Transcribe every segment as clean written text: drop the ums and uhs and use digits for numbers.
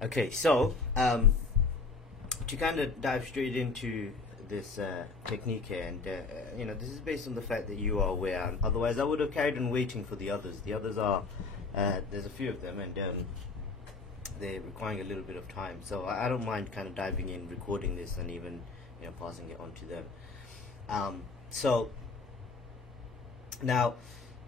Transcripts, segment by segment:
Okay, so to kind of dive straight into this technique here, and this is based on the fact that you are aware. Otherwise, I would have carried on waiting for the others. The others are there's a few of them, and they're requiring a little bit of time. So I don't mind kind of diving in, recording this, and even passing it on to them. So now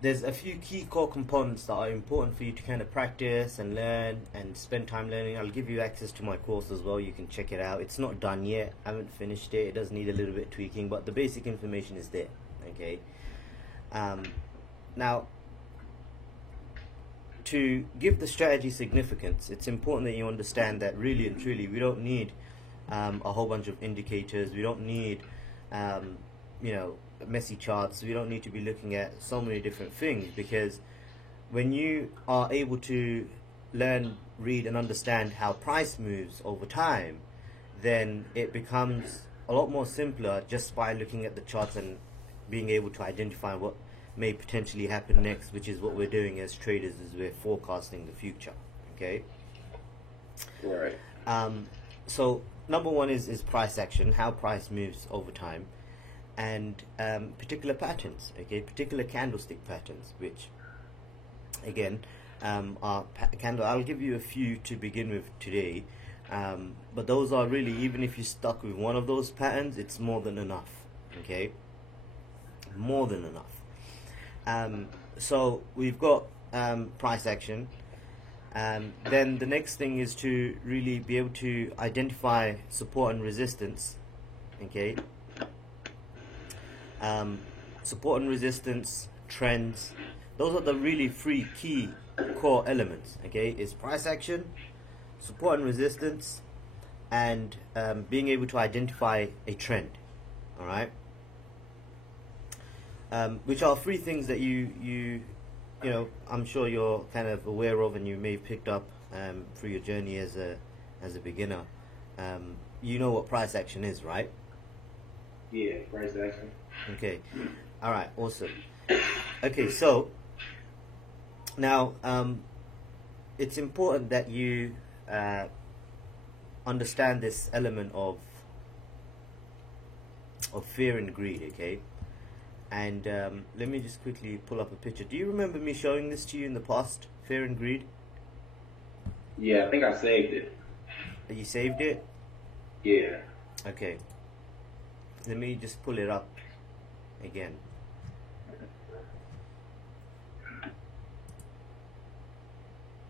there's a few key core components that are important for you to kind of practice and learn and spend time learning. I'll give you access to my course as well. You can check it out. It's not done yet. I haven't finished it. It does need a little bit of tweaking, but the basic information is there. Okay. Now, to give the strategy significance, it's important that you understand that really and truly we don't need a whole bunch of indicators. We don't need messy charts. We don't need to be looking at so many different things, because when you are able to learn, read and understand how price moves over time, then it becomes a lot more simpler just by looking at the charts and being able to identify what may potentially happen next, which is what we're doing as traders, is we're forecasting the future. Okay. Right. So number one is price action, how price moves over time, and particular patterns, okay, particular candlestick patterns, which again are I'll give you a few to begin with today, but those are really, even if you're stuck with one of those patterns, it's more than enough. Okay, more than enough. So we've got price action. Then the next thing is to really be able to identify support and resistance. Okay. Support and resistance, trends, those are the really three key core elements. Okay, is price action, support and resistance, and being able to identify a trend. All right, which are three things that you I'm sure you're kind of aware of, and you may have picked up through your journey as a beginner. You know what price action is, right? Yeah, price action. Okay, all right, awesome. Okay, so now it's important that you understand this element of fear and greed. Okay, and let me just quickly pull up a picture. Do you remember me showing this to you in the past? Fear and greed. Yeah, I think I saved it. You saved it? Yeah. Okay. Let me just pull it up again.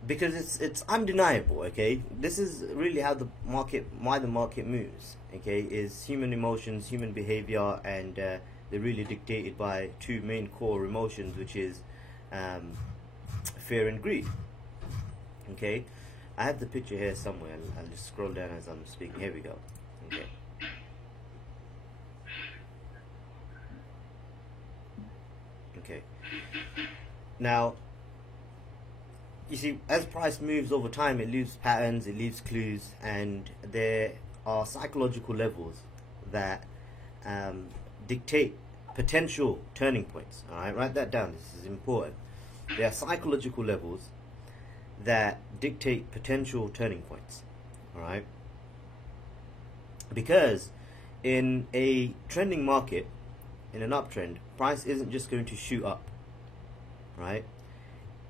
Because it's undeniable, okay? This is really how why the market moves, okay? Is human emotions, human behavior, and they're really dictated by two main core emotions, which is fear and greed. Okay? I have the picture here somewhere. I'll just scroll down as I'm speaking. Here we go. Okay. Okay. Now, you see, as price moves over time, it leaves patterns, it leaves clues, and there are psychological levels that dictate potential turning points. All right, write that down. This is important. There are psychological levels that dictate potential turning points. All right, because in a trending market, in an uptrend, price isn't just going to shoot up, right?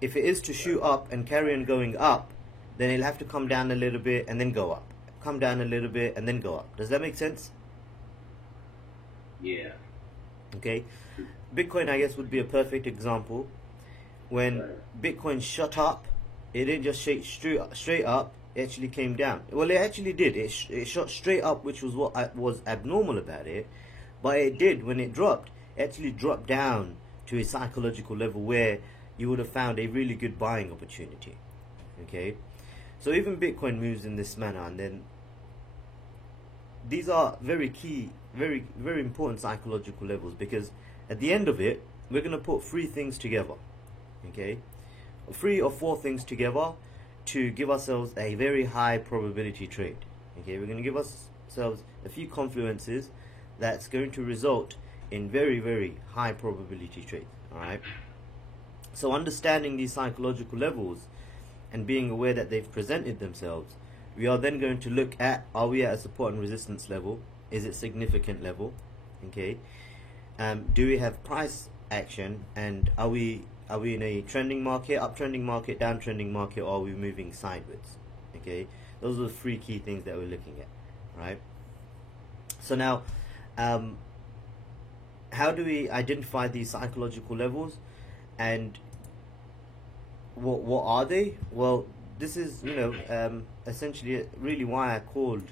If it is to shoot up and carry on going up, then it'll have to come down a little bit and then go up. Come down a little bit and then go up. Does that make sense? Yeah. Okay. Bitcoin, I guess, would be a perfect example. When Bitcoin shot up, it didn't just shake straight up. It actually came down. Well, it actually did. It shot straight up, which was what was abnormal about it. But it did, when it dropped, it actually dropped down to a psychological level where you would have found a really good buying opportunity. Okay, so even Bitcoin moves in this manner, and then these are very key, very, very important psychological levels, because at the end of it, we're going to put three things together. Okay, 3 or 4 things together to give ourselves a very high probability trade. Okay, we're going to give ourselves a few confluences that's going to result in very, very high probability trades. Alright, so understanding these psychological levels and being aware that they've presented themselves we are then going to look at, are we at a support and resistance level? Is it significant level? Okay. Do we have price action, and are we in a trending market, uptrending market, downtrending market, or are we moving sideways? Okay, those are the three key things that we're looking at, right? So now, how do we identify these psychological levels, and what are they? Well, this is, essentially really why I called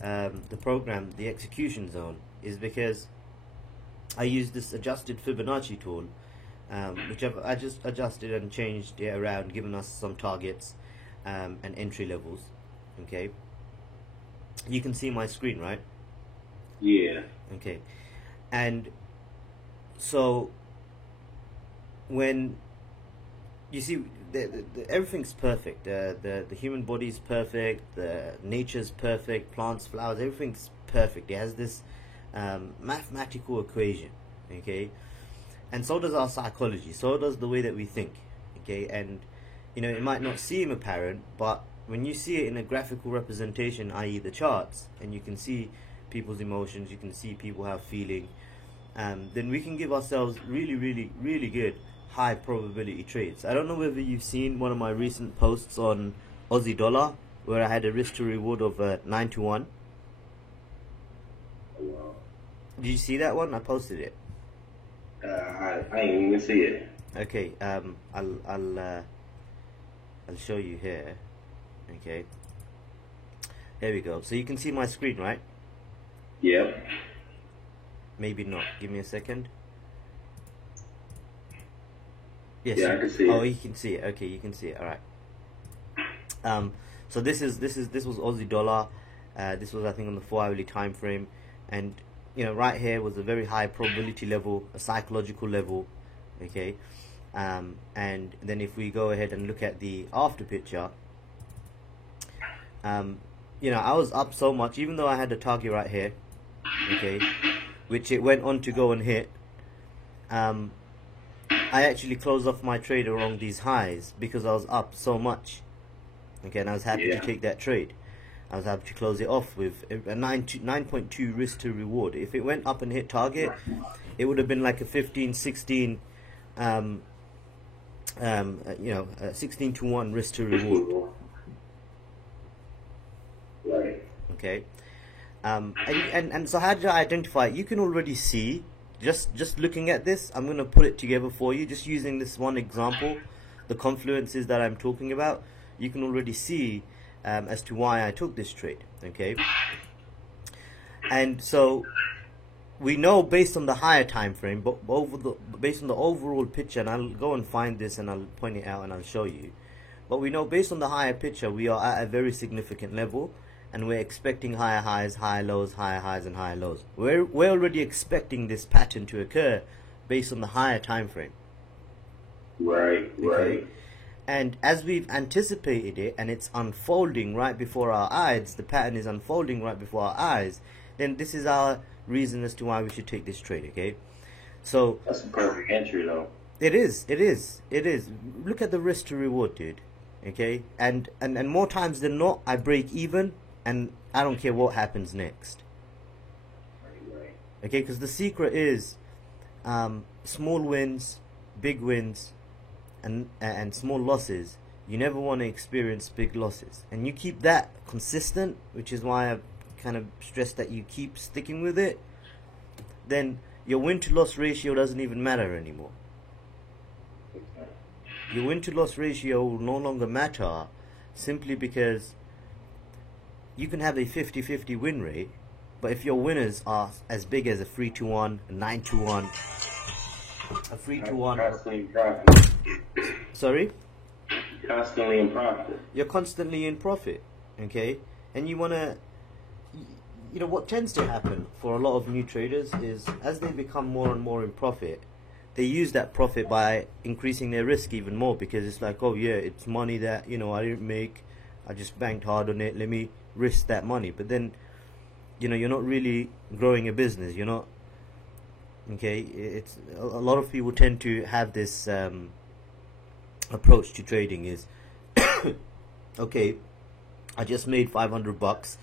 the program the execution zone, is because I use this adjusted Fibonacci tool, which I just adjusted and changed it around, giving us some targets and entry levels. Okay, you can see my screen, right? Yeah. Okay, and so when you see everything's perfect, the human body is perfect, the nature's perfect, plants, flowers, everything's perfect. It has this mathematical equation, okay, and so does our psychology, so does the way that we think, okay. And it might not seem apparent, but when you see it in a graphical representation, i.e. the charts, and you can see people's emotions, you can see people have feeling, then we can give ourselves really, really, really good high probability trades. I don't know whether you've seen one of my recent posts on Aussie dollar, where I had a risk to reward of 9-1. Did you see that one? I posted it. I ain't even see it. Okay, I'll show you here. Okay, here we go. So you can see my screen, right? Yep. Maybe not. Give me a second. Yes. Yeah, I can see it. Oh, you can see it. Okay, you can see it. All right. So this was Aussie dollar. This was, I think, on the 4-hourly time frame, and right here was a very high probability level, a psychological level. Okay, and then if we go ahead and look at the after picture, I was up so much, even though I had a target right here, okay, which it went on to go and hit. I actually closed off my trade along these highs because I was up so much. Okay, and I was happy to take that trade. I was happy to close it off with a 9.2 risk to reward. If it went up and hit target, it would have been like a 15, 16, 16 to 1 risk to reward. Right. Okay, and so how did I identify it? You can already see, just looking at this, I'm going to put it together for you, just using this one example, the confluences that I'm talking about. You can already see as to why I took this trade. Okay, and so we know based on the higher time frame, but based on the overall picture, and I'll go and find this and I'll point it out and I'll show you, but we know based on the higher picture we are at a very significant level, and we're expecting higher highs, higher lows, higher highs, and higher lows. We're already expecting this pattern to occur based on the higher time frame. Right. Okay? And as we've anticipated it, and it's unfolding right before our eyes, the pattern is unfolding right before our eyes, then this is our reason as to why we should take this trade. Okay, so that's a perfect entry, though. It is. Look at the risk to reward, dude. Okay, and more times than not, I break even, and I don't care what happens next. Right. Okay, because the secret is small wins, big wins, and small losses. You never want to experience big losses, and you keep that consistent, which is why I've kind of stressed that you keep sticking with it. Then your win to loss ratio doesn't even matter anymore. Your win to loss ratio will no longer matter, simply because you can have a 50-50 win rate, but if your winners are as big as a 3-1, a 9-1, a 3-1, Constantly in profit. sorry, Constantly in profit. you're constantly in profit. Okay, and you want to, what tends to happen for a lot of new traders is, as they become more and more in profit, they use that profit by increasing their risk even more, because it's like, oh yeah, it's money that I didn't make, I just banked hard on it, let me risk that money. But then you're not really growing a business, you're not. Okay, it's a lot of people tend to have this approach to trading is okay, I just made $500.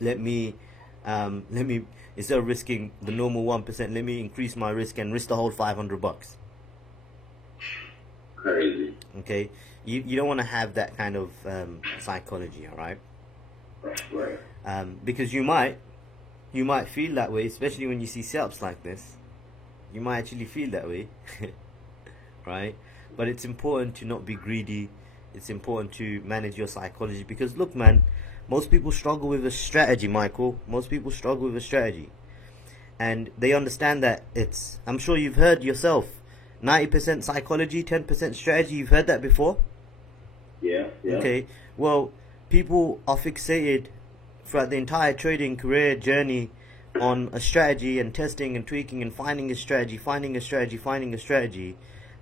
Let me instead of risking the normal 1%, let me increase my risk and risk the whole $500. Crazy. Okay, you don't want to have that kind of psychology, all right? Right. Because you might feel that way, especially when you see setups like this. You might actually feel that way, right? But it's important to not be greedy. It's important to manage your psychology, because look, man, most people struggle with a strategy, Michael. Most people struggle with a strategy, and they understand that it's, I'm sure you've heard yourself, 90% psychology, 10% strategy. You've heard that before? Yeah. Okay, well, people are fixated throughout the entire trading career journey on a strategy and testing and tweaking and finding a strategy,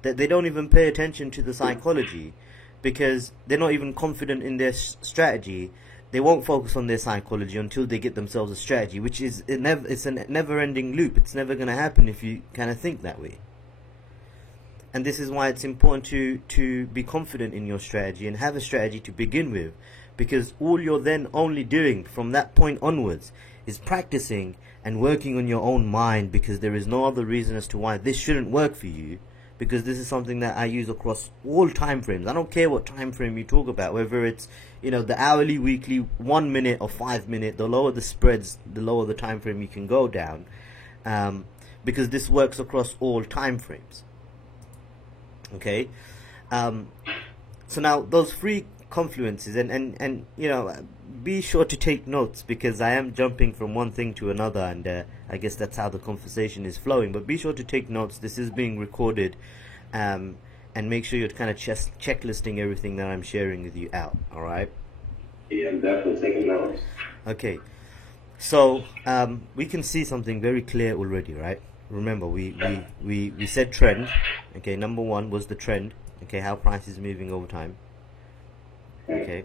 that they don't even pay attention to the psychology, because they're not even confident in their strategy. They won't focus on their psychology until they get themselves a strategy, which is it's a never-ending loop. It's never going to happen if you kind of think that way. And this is why it's important to be confident in your strategy and have a strategy to begin with, because all you're then only doing from that point onwards is practicing and working on your own mind, because there is no other reason as to why this shouldn't work for you, because this is something that I use across all time frames. I don't care what time frame you talk about, whether it's, you know, the hourly, weekly, 1 minute or 5 minute. The lower the spreads, the lower the time frame you can go down, because this works across all time frames. Okay, so now those three confluences, and you know, be sure to take notes, because I am jumping from one thing to another, and I guess that's how the conversation is flowing. But be sure to take notes. This is being recorded, and make sure you're kind of checklisting everything that I'm sharing with you out. All right? Yeah, I'm definitely taking notes. Okay, so we can see something very clear already, right? Remember, we said trend. Okay, number one was the trend. Okay, how price is moving over time. Okay,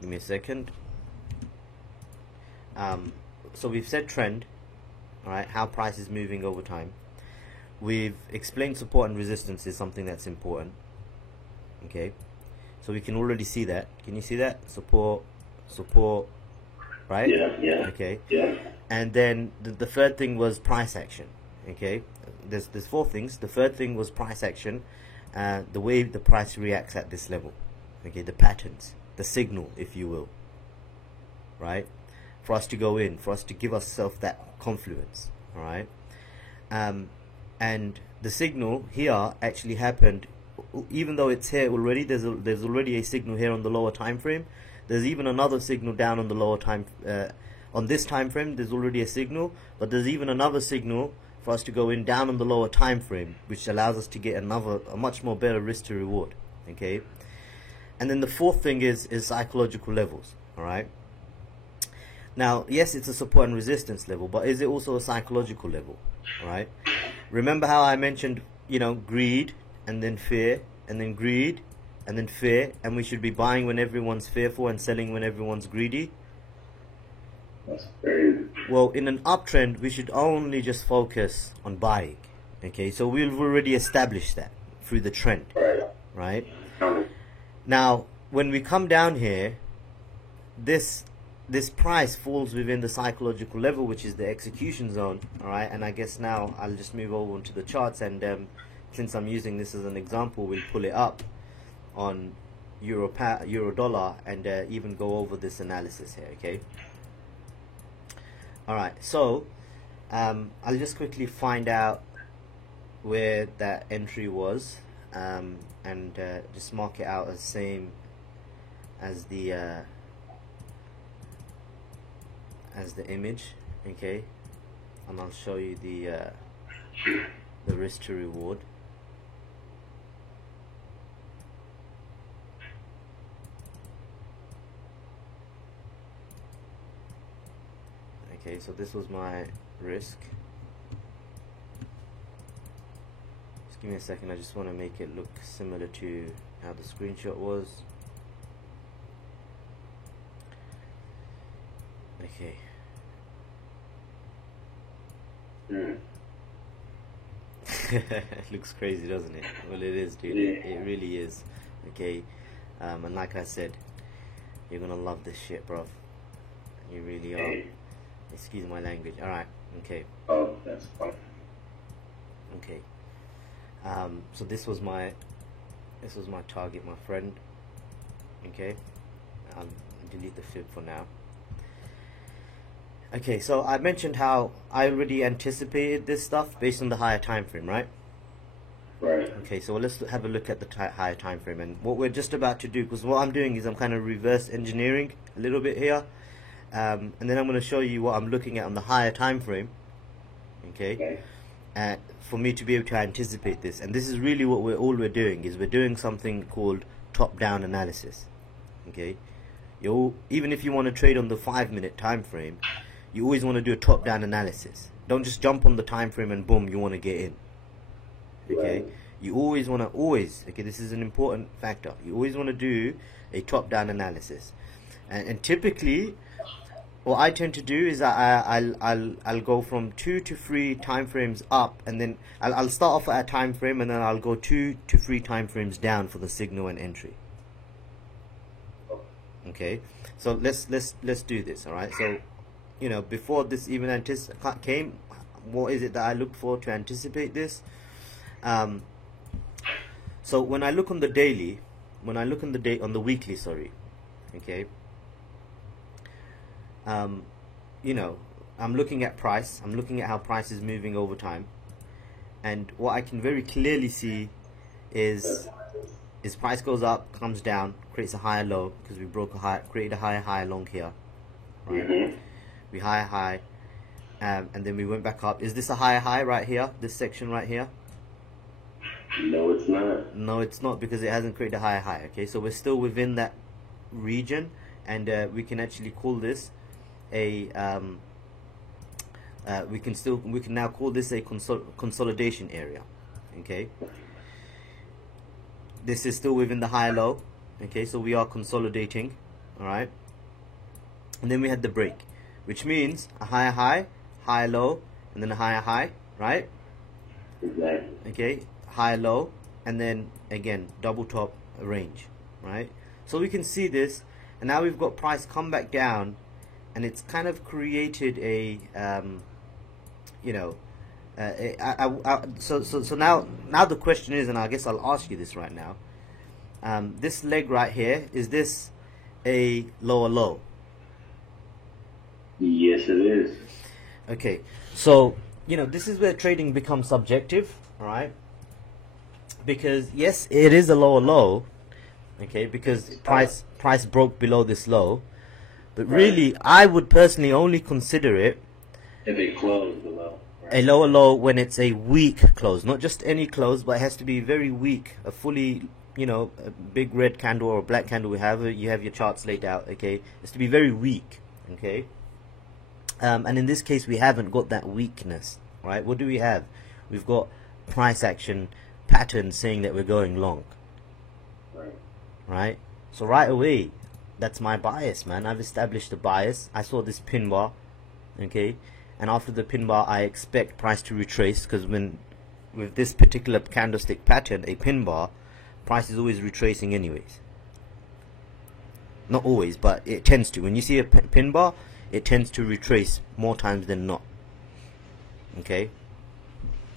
give me a second. So we've said trend, all right, how price is moving over time. We've explained support and resistance is something that's important. Okay, so we can already see that. Can you see that? Support, right? Yeah. Okay. Yeah. And then the third thing was price action. Okay, there's four things. The third thing was price action, the way the price reacts at this level. Okay, the patterns, the signal, if you will, right? For us to go in, for us to give ourselves that confluence, all right? And the signal here actually happened, even though it's here already. There's already a signal here on the lower time frame. There's even another signal down on the lower time. On this time frame, there's already a signal, but there's even another signal for us to go in down on the lower time frame, which allows us to get a much more better risk to reward. Okay, and then the fourth thing is psychological levels. All right. Now, yes, it's a support and resistance level, but is it also a psychological level? All right. Remember how I mentioned, you know, greed and then fear and then greed and then fear, and we should be buying when everyone's fearful and selling when everyone's greedy. That's very. Well, in an uptrend, we should only just focus on buying. Okay, so we've already established that through the trend, right? Now, when we come down here, this price falls within the psychological level, which is the execution zone. All right, and I guess now I'll just move over onto the charts, and since I'm using this as an example, we'll pull it up on euro dollar and even go over this analysis here. Okay. Alright, so I'll just quickly find out where that entry was, and just mark it out as same as the image. Okay, and I'll show you the risk to reward. Okay, so this was my risk. Just give me a second, I just want to make it look similar to how the screenshot was. Okay. It looks crazy, doesn't it? Well, it is, dude. It really is. Okay. And like I said, you're gonna love this shit, bro. You really are. Hey. Excuse my language. Alright, okay. Oh, that's fine. Okay. So this was my target, my friend. Okay. I'll delete the fib for now. Okay, so I mentioned how I already anticipated this stuff based on the higher time frame, right? Right. Okay, so let's have a look at the higher time frame, and what we're just about to do, because what I'm doing is I'm kind of reverse engineering a little bit here, and then I'm going to show you what I'm looking at on the higher time frame. Okay. For me to be able to anticipate this, and this is really what we're doing is we're doing something called top-down analysis. Okay, even if you want to trade on the 5-minute time frame, you always want to do a top-down analysis. Don't just jump on the time frame and boom, you want to get in. Okay, you always want to okay, this is an important factor. You always want to do a top-down analysis, and typically what I tend to do is I'll go from 2 to 3 time frames up, and then I'll start off at a time frame, and then I'll go 2 to 3 time frames down for the signal and entry. Okay, so let's do this. All right, so before this even came, what is it that I looked for to anticipate this? So when I look on the daily, on the weekly, sorry, okay. I'm looking at price. I'm looking at how price is moving over time, and what I can very clearly see is price goes up, comes down, creates a higher low because we created a higher high along here, right? We higher high, and then we went back up. Is this a higher high right here? This section right here? No, it's not. No, it's not, because it hasn't created a higher high. Okay, so we're still within that region, and we can actually call this a we can now call this a consolidation area. Okay, this is still within the high low. Okay, so we are consolidating. All right, and then we had the break, which means a higher high, higher low, and then a higher high, right? Exactly. Okay, higher low, and then again double top range, right? So we can see this, and now we've got price come back down, and it's kind of created a so now the question is, and I guess I'll ask you this right now, this leg right here, is this a lower low? Yes, it is. Okay, so this is where trading becomes subjective, right? Because yes, it is a lower low, okay, because price broke below this low, but really I would personally only consider it if it closed below, right? A lower low when it's a weak close, not just any close, but it has to be very weak, a fully a big red candle or a black candle. You have your charts laid out, okay? It has to be very weak, okay? And in this case we haven't got that weakness, right? What do we have? We've got price action pattern saying that we're going long, right? So right away, that's my bias, man. I've established a bias. I saw this pin bar, okay, and after the pin bar I expect price to retrace, because with this particular candlestick pattern, a pin bar, price is always retracing anyways. Not always, but it tends to. When you see a pin bar, it tends to retrace more times than not, okay?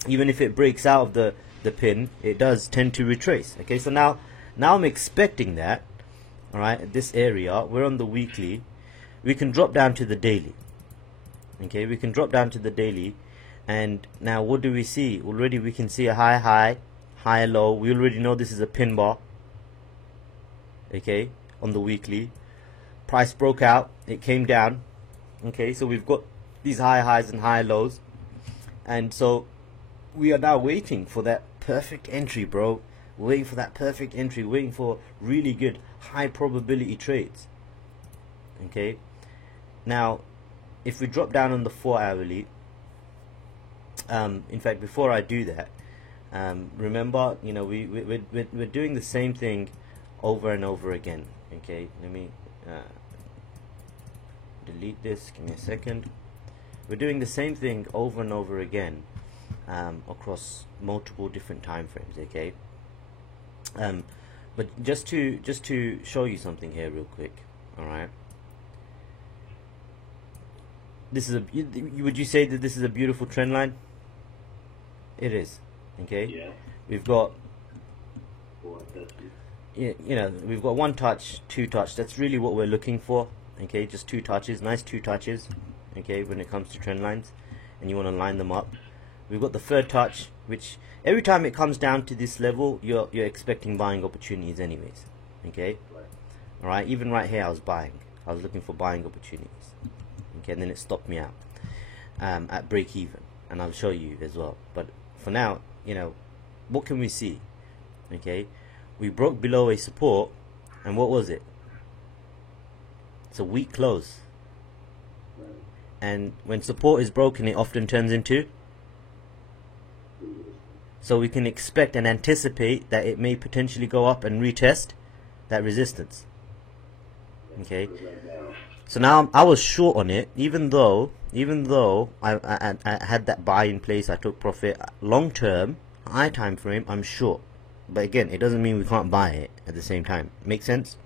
Even if it breaks out of the pin, it does tend to retrace. Okay, so now I'm expecting that. All right, this area, we're on the weekly, we can drop down to the daily. Okay, we can drop down to the daily, and now what do we see? Already we can see a high high, high low. We already know this is a pin bar, okay, on the weekly. Price broke out, it came down. Okay, so we've got these high highs and high lows, and so we are now waiting for that perfect entry, bro. Waiting for that perfect entry, waiting for really good high probability trades. Okay, now if we drop down on the 4 hourly, in fact before I do that, remember, we're doing the same thing over and over again. Okay, let me delete this, give me a second. We're doing the same thing over and over again, across multiple different time frames. Okay, But just to show you something here real quick, all right. This is would you say that this is a beautiful trend line? It is. Okay. Yeah. We've got, Four touches. you know, we've got one touch, two touch. That's really what we're looking for. Okay, just two touches, nice two touches. Okay, when it comes to trend lines, and you want to line them up. We've got the third touch, which every time it comes down to this level, you're expecting buying opportunities anyways. Okay. Right. All right. Even right here, I was buying. I was looking for buying opportunities. Okay, and then it stopped me out at break even, and I'll show you as well. But for now, you know, what can we see? Okay, we broke below a support, and what was it? It's a weak close. Right. And when support is broken, it often turns into. So we can expect and anticipate that it may potentially go up and retest that resistance. Okay. So now I was short on it, even though I had that buy in place, I took profit. Long term, high time frame, I'm short. But again, it doesn't mean we can't buy it at the same time. Make sense?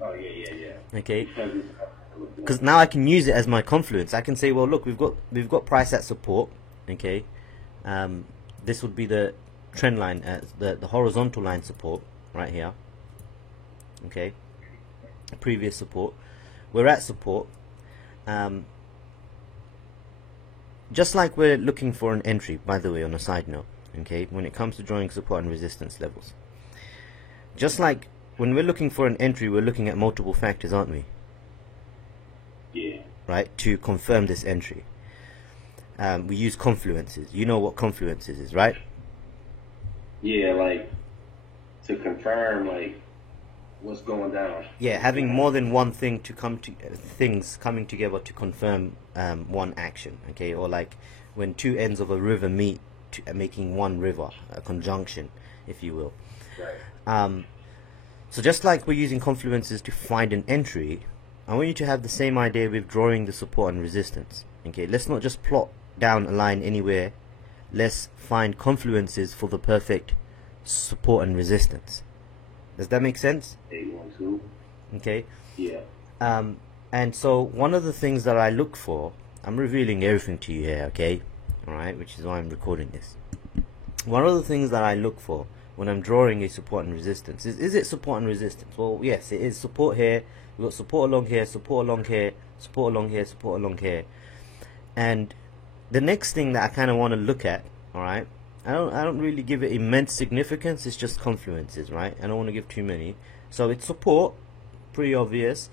Oh yeah. Okay. Because now I can use it as my confluence. I can say, well, look, we've got price at support. Okay. This would be the trend line, the horizontal line support right here. Okay. Previous support. We're at support. Just like we're looking for an entry, by the way, on a side note, okay, when it comes to drawing support and resistance levels. Just like when we're looking for an entry, we're looking at multiple factors, aren't we? Yeah. Right, to confirm this entry. We use confluences. You know what confluences is, right? Yeah, like to confirm like what's going down. Yeah, having more than one thing to come to things coming together to confirm one action. Okay, or like when two ends of a river meet, making one river, a conjunction, if you will. Right. So just like we're using confluences to find an entry, I want you to have the same idea with drawing the support and resistance. Okay, let's not just plot down a line anywhere. Let's find confluences for the perfect support and resistance. Does that make sense? 812. Okay. Yeah. And so one of the things that I look for, I'm revealing everything to you here, okay? Alright, which is why I'm recording this. One of the things that I look for when I'm drawing a support and resistance is it support and resistance? Well, yes, it is support here. We've got support along here, support along here, support along here, support along here. And the next thing that I kind of want to look at, alright, I don't really give it immense significance. It's just confluences, right? I don't want to give too many. So it's support, pretty obvious,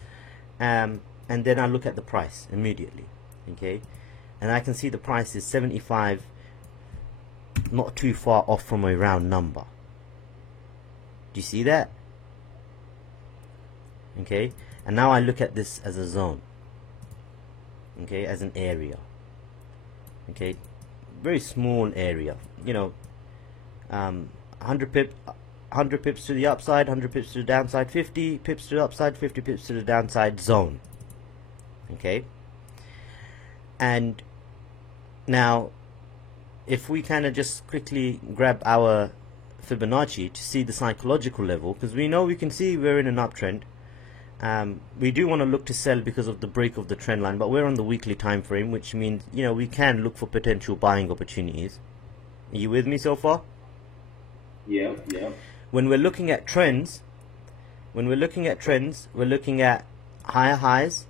and then I look at the price immediately, okay? And I can see the price is 75, not too far off from a round number. Do you see that? Okay, and now I look at this as a zone, okay, as an area, okay, very small area, you know, 100 pips to the upside, 100 pips to the downside, 50 pips to the upside, 50 pips to the downside zone. Okay, and now if we kind of just quickly grab our Fibonacci to see the psychological level, because we know we can see we're in an uptrend. We do want to look to sell because of the break of the trend line, but we're on the weekly time frame, which means, you know, we can look for potential buying opportunities. Are you with me so far? Yeah. When we're looking at trends, we're looking at higher highs,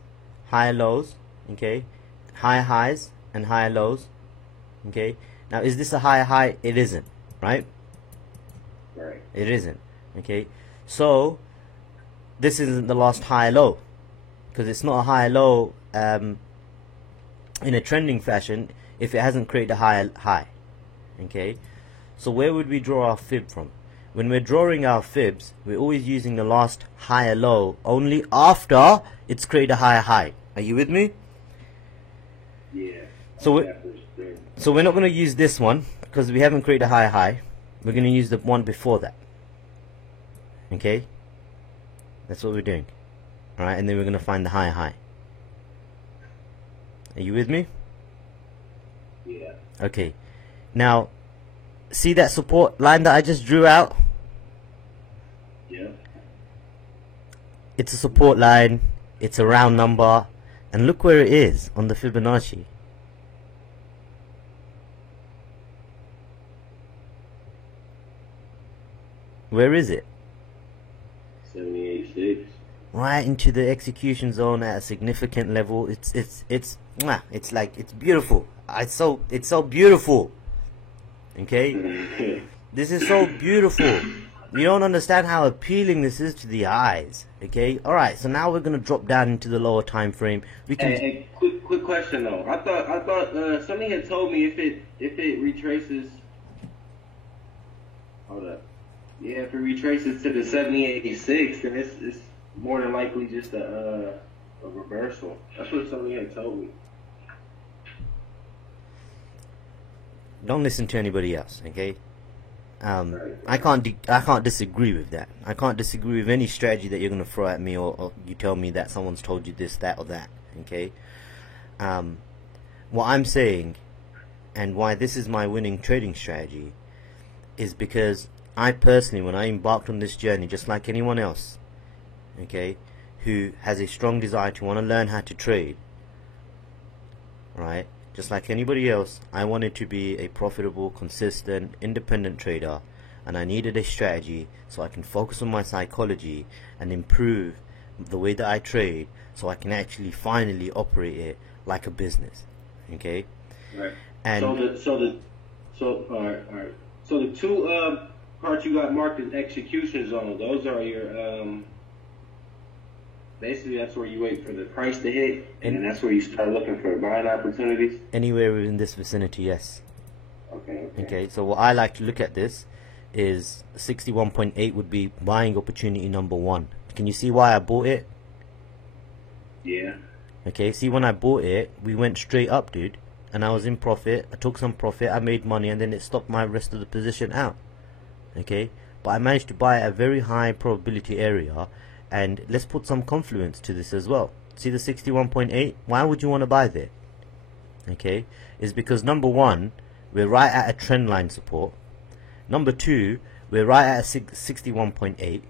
higher lows, okay, higher highs and higher lows, okay. Now, is this a higher high? It isn't, right? Right. It isn't, okay. So this isn't the last high low, because it's not a high low in a trending fashion if it hasn't created a higher high. Okay, so where would we draw our fib from? When we're drawing our fibs, we're always using the last higher low only after it's created a higher high. Are you with me? Yeah. So we're not going to use this one because we haven't created a higher high. We're going to use the one before that. Okay, that's what we're doing. Alright, and then we're going to find the higher high. Are you with me? Yeah. Okay, now see that support line that I just drew out? Yeah. it's a support line, it's a round number, and look where it is on the Fibonacci. Where is it? 78.6. Right into the execution zone at a significant level. It's like, it's beautiful. It's so beautiful. Okay, this is so beautiful. You don't understand how appealing this is to the eyes. Okay, all right. So now we're gonna drop down into the lower time frame. We can. Hey, quick question though. I thought somebody had told me if it retraces. Hold up. Yeah, if it retraces to the 70.86, then it's more than likely just a reversal. That's what somebody had told me. Don't listen to anybody else, okay? I can't disagree with that. I can't disagree with any strategy that you're gonna throw at me, or you tell me that someone's told you this, that, or that. Okay. What I'm saying, and why this is my winning trading strategy, is because I personally, when I embarked on this journey, just like anyone else, okay, who has a strong desire to want to learn how to trade, right? Just like anybody else, I wanted to be a profitable, consistent, independent trader, and I needed a strategy so I can focus on my psychology and improve the way that I trade, so I can actually finally operate it like a business. Okay. Right. And all right. So the two parts you got marked as execution zone, those are your basically, that's where you wait for the price to hit, and then that's where you start looking for buying opportunities? Anywhere within this vicinity, yes. Okay. So what I like to look at this is 61.8 would be buying opportunity number 1. Can you see why I bought it? Yeah. Okay, see, when I bought it, we went straight up, dude, and I was in profit. I took some profit, I made money, and then it stopped my rest of the position out. Okay, but I managed to buy at a very high probability area. And let's put some confluence to this as well. See the 61.8? Why would you want to buy there? Okay, is because number 1, we're right at a trend line support. Number 2, we're right at a 61.8.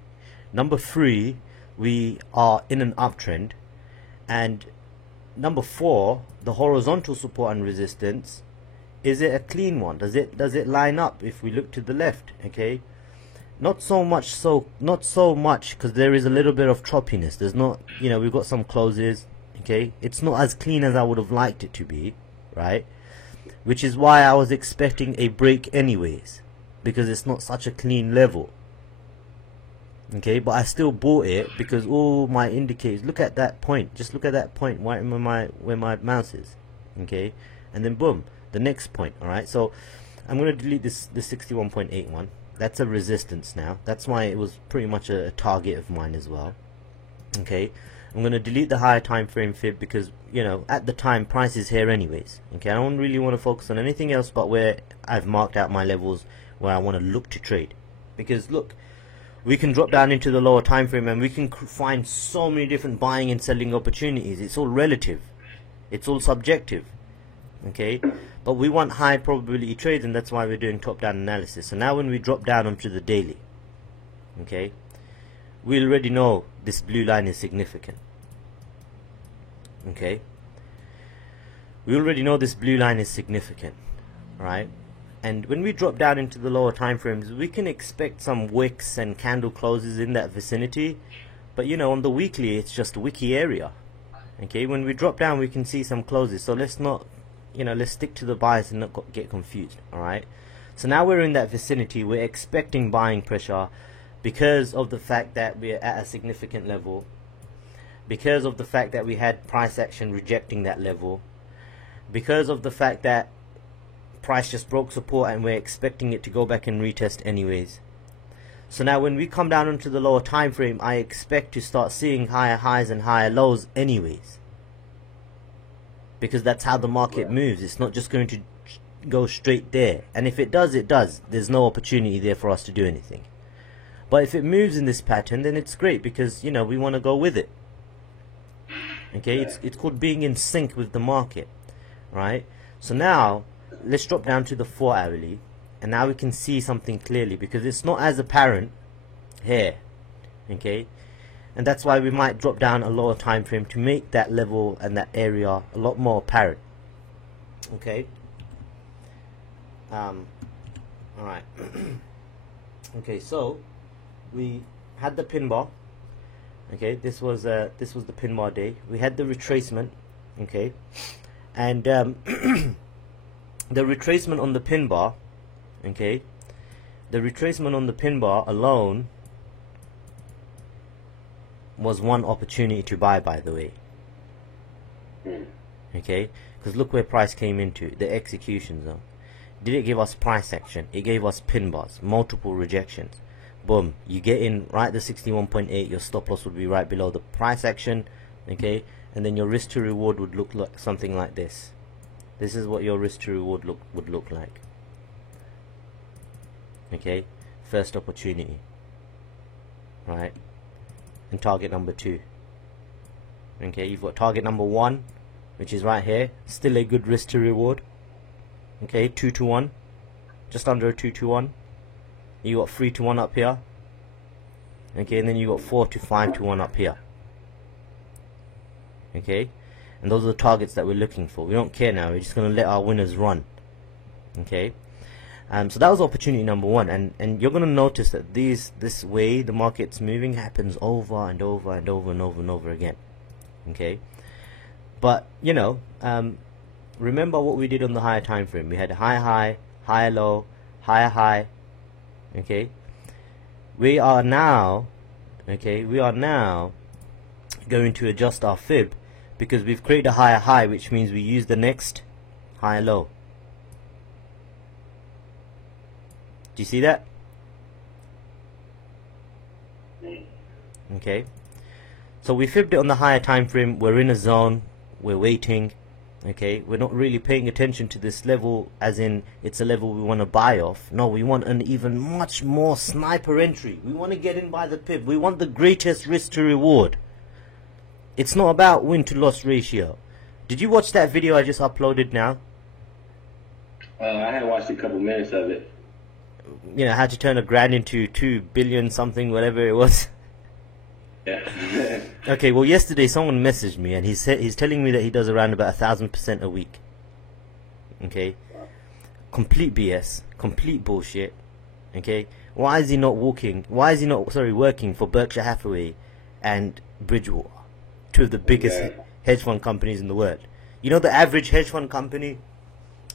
Number 3, we are in an uptrend. And number 4, the horizontal support and resistance, is it a clean one? Does it line up if we look to the left? Okay. Not so much, because there is a little bit of choppiness. There's not, we've got some closes, okay? It's not as clean as I would have liked it to be, right? Which is why I was expecting a break anyways, because it's not such a clean level, okay? But I still bought it because all my indicators, look at that point, just look at that point right where my mouse is, okay? And then boom, the next point, alright? So I'm going to delete this 61.8 one. That's a resistance now. That's why it was pretty much a target of mine as well. Okay, I'm going to delete the higher time frame fib because, at the time, price is here anyways. Okay, I don't really want to focus on anything else but where I've marked out my levels where I want to look to trade. Because look, we can drop down into the lower time frame and we can find so many different buying and selling opportunities. It's all relative. It's all subjective. Okay, but we want high probability trades, and that's why we're doing top down analysis. So now when we drop down onto the daily, okay, we already know this blue line is significant. Okay, we already know this blue line is significant, right? And when we drop down into the lower time frames, we can expect some wicks and candle closes in that vicinity, but on the weekly it's just a wicky area. Okay, when we drop down we can see some closes, so let's not, let's stick to the bias and not get confused. Alright, so now we're in that vicinity. We're expecting buying pressure because of the fact that we're at a significant level, because of the fact that we had price action rejecting that level, because of the fact that price just broke support and we're expecting it to go back and retest anyways. So now when we come down onto the lower time frame, I expect to start seeing higher highs and higher lows anyways, because that's how the market moves. It's not just going to go straight there, and if it does, it does. There's no opportunity there for us to do anything. But if it moves in this pattern, then it's great, because we want to go with it. Okay, it's called being in sync with the market, right? So now let's drop down to the 4 hourly, and now we can see something clearly, because it's not as apparent here. Okay, and that's why we might drop down a lower time frame to make that level and that area a lot more apparent. Okay. All right. Okay, so we had the pin bar. Okay, this was the pin bar day. We had the retracement. Okay, and the retracement on the pin bar. Okay, the retracement on the pin bar alone was one opportunity to buy, by the way. Okay, because look where price came into the execution zone. Did it give us price action? It gave us pin bars, multiple rejections. Boom, you get in right at the 61.8, your stop loss would be right below the price action. Okay, and then your risk to reward would look like something like this. This is what your risk to reward would look like. Okay, first opportunity, right? And target number 2. Okay, you've got target number 1, which is right here, still a good risk to reward. Okay, 2 to 1, just under a 2 to 1. You got 3 to 1 up here. Okay, and then you got 4 to 5 to 1 up here. Okay, and those are the targets that we're looking for. We don't care now, we're just going to let our winners run. Okay, so that was opportunity number 1, and you're going to notice that this way the market's moving happens over and over and over and over and over again. Okay, but you know, remember what we did on the higher time frame. We had a higher low, higher high. Okay, we are now going to adjust our fib because we've created a higher high, which means we use the next higher low. Do you see that? Okay, so we fibbed it on the higher time frame. We're in a zone, we're waiting. Okay, we're not really paying attention to this level as in it's a level we want to buy off. No, we want an even much more sniper entry. We want to get in by the pip. We want the greatest risk to reward. It's not about win to loss ratio. Did you watch that video I just uploaded now? I had watched a couple minutes of it. You know, how to turn $1,000 into 2 billion something, whatever it was. Yeah. Okay, well yesterday someone messaged me and he's telling me that he does around about 1,000% a week. Okay, complete BS, complete bullshit. Okay, why is he not working for Berkshire Hathaway and Bridgewater, 2 of the biggest hedge fund companies in the world? You know the average hedge fund company,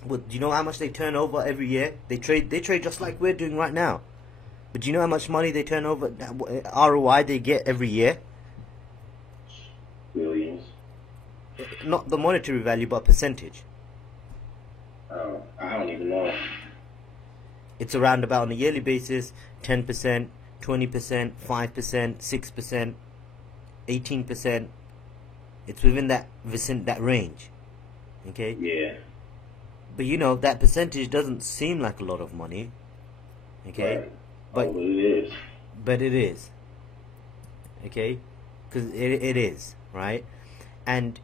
do you know how much they turn over every year? They trade just like we're doing right now. But do you know how much money they turn over, ROI they get every year? Millions. Not the monetary value, but percentage. Oh, I don't even know. It's around about on a yearly basis, 10%, 20%, 5%, 6%, 18%. It's within that range. Okay? Yeah. But you know, that percentage doesn't seem like a lot of money. Okay? Right. But it is. But it is. Okay? Because it is, right? And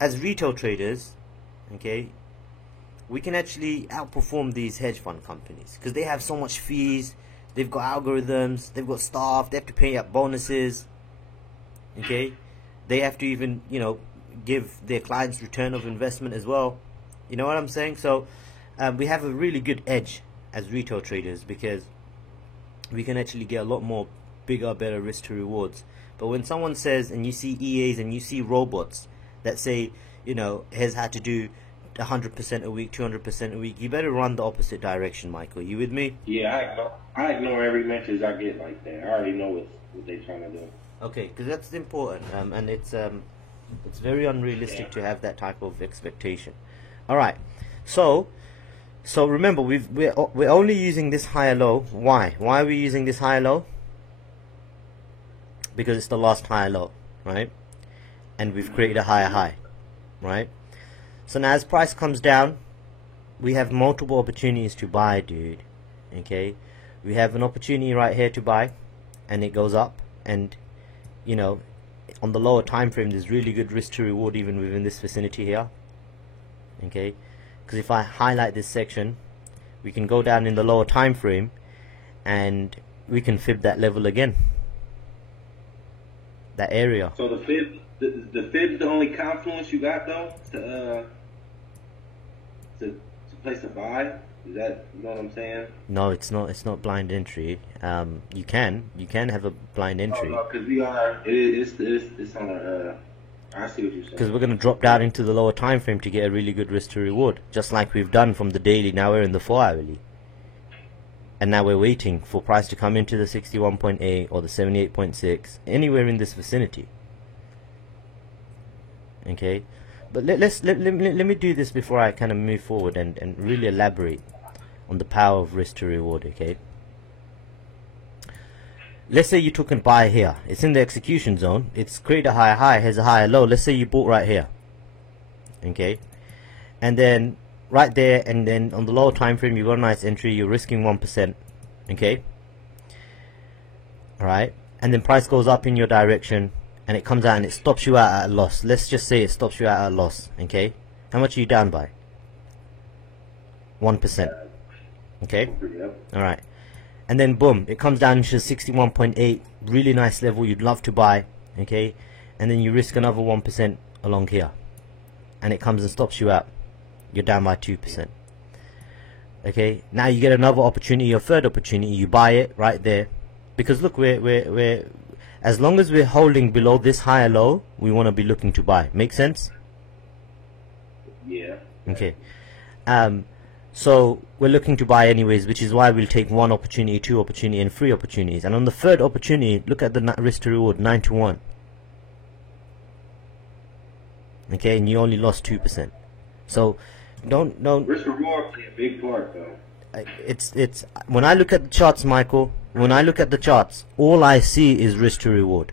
as retail traders, okay, we can actually outperform these hedge fund companies because they have so much fees, they've got algorithms, they've got staff, they have to pay up bonuses. Okay? They have to even, you know, give their clients return of investment as well. You know what I'm saying? So we have a really good edge as retail traders because we can actually get a lot more bigger, better risk to rewards. But when someone says, and you see EAs and you see robots that say, you know, has had to do 100% a week, 200% a week, you better run the opposite direction, Michael. You with me? Yeah, I ignore every message I get like that. I already know what they're trying to do. Okay, because that's important, and it's very unrealistic to have that type of expectation. All right, so remember we're only using this higher low. Why are we using this higher low? Because it's the last higher low, right? And we've created a higher high, right? So now as price comes down, we have multiple opportunities to buy, dude. Okay, we have an opportunity right here to buy, and it goes up, and you know, on the lower time frame there's really good risk to reward even within this vicinity here. Okay, because if I highlight this section, we can go down in the lower time frame and we can fib that level again. that area. So the fib's the only confluence you got though to place a buy. Is that, you know what I'm saying? No, it's not. It's not blind entry. You can have a blind entry. Oh, no, because we are. It's on a. I see what you're saying. Because we're going to drop down into the lower time frame to get a really good risk to reward, just like we've done from the daily. Now we're in the 4 hourly, and now we're waiting for price to come into the 61.8 or the 78.6, anywhere in this vicinity. Okay, but let me do this before I kind of move forward and really elaborate on the power of risk to reward. Okay, let's say you took a buy here. It's in the execution zone. It's created a higher high, has a higher low. Let's say you bought right here. Okay, and then right there, and then on the lower time frame you got a nice entry. You're risking 1%. Okay, all right, and then price goes up in your direction, and it comes out and it stops you out at a loss. Let's just say it stops you out at a loss. Okay, how much are you down by? 1%. Okay, all right, and then boom, it comes down to 61.8, really nice level you'd love to buy. Okay, and then you risk another 1% along here, and it comes and stops you out. You're down by 2%. Okay, now you get another opportunity, your third opportunity. You buy it right there, because look, we're as long as we're holding below this higher low, we want to be looking to buy. Make sense? Yeah. Okay. So we're looking to buy anyways, which is why we'll take 1 opportunity, 2 opportunity, and 3 opportunities. And on the third opportunity, look at the risk to reward, 9 to 1. Okay, and you only lost 2%. So don't risk reward play a big part though. It's when I look at the charts, Michael, when I look at the charts, all I see is risk to reward.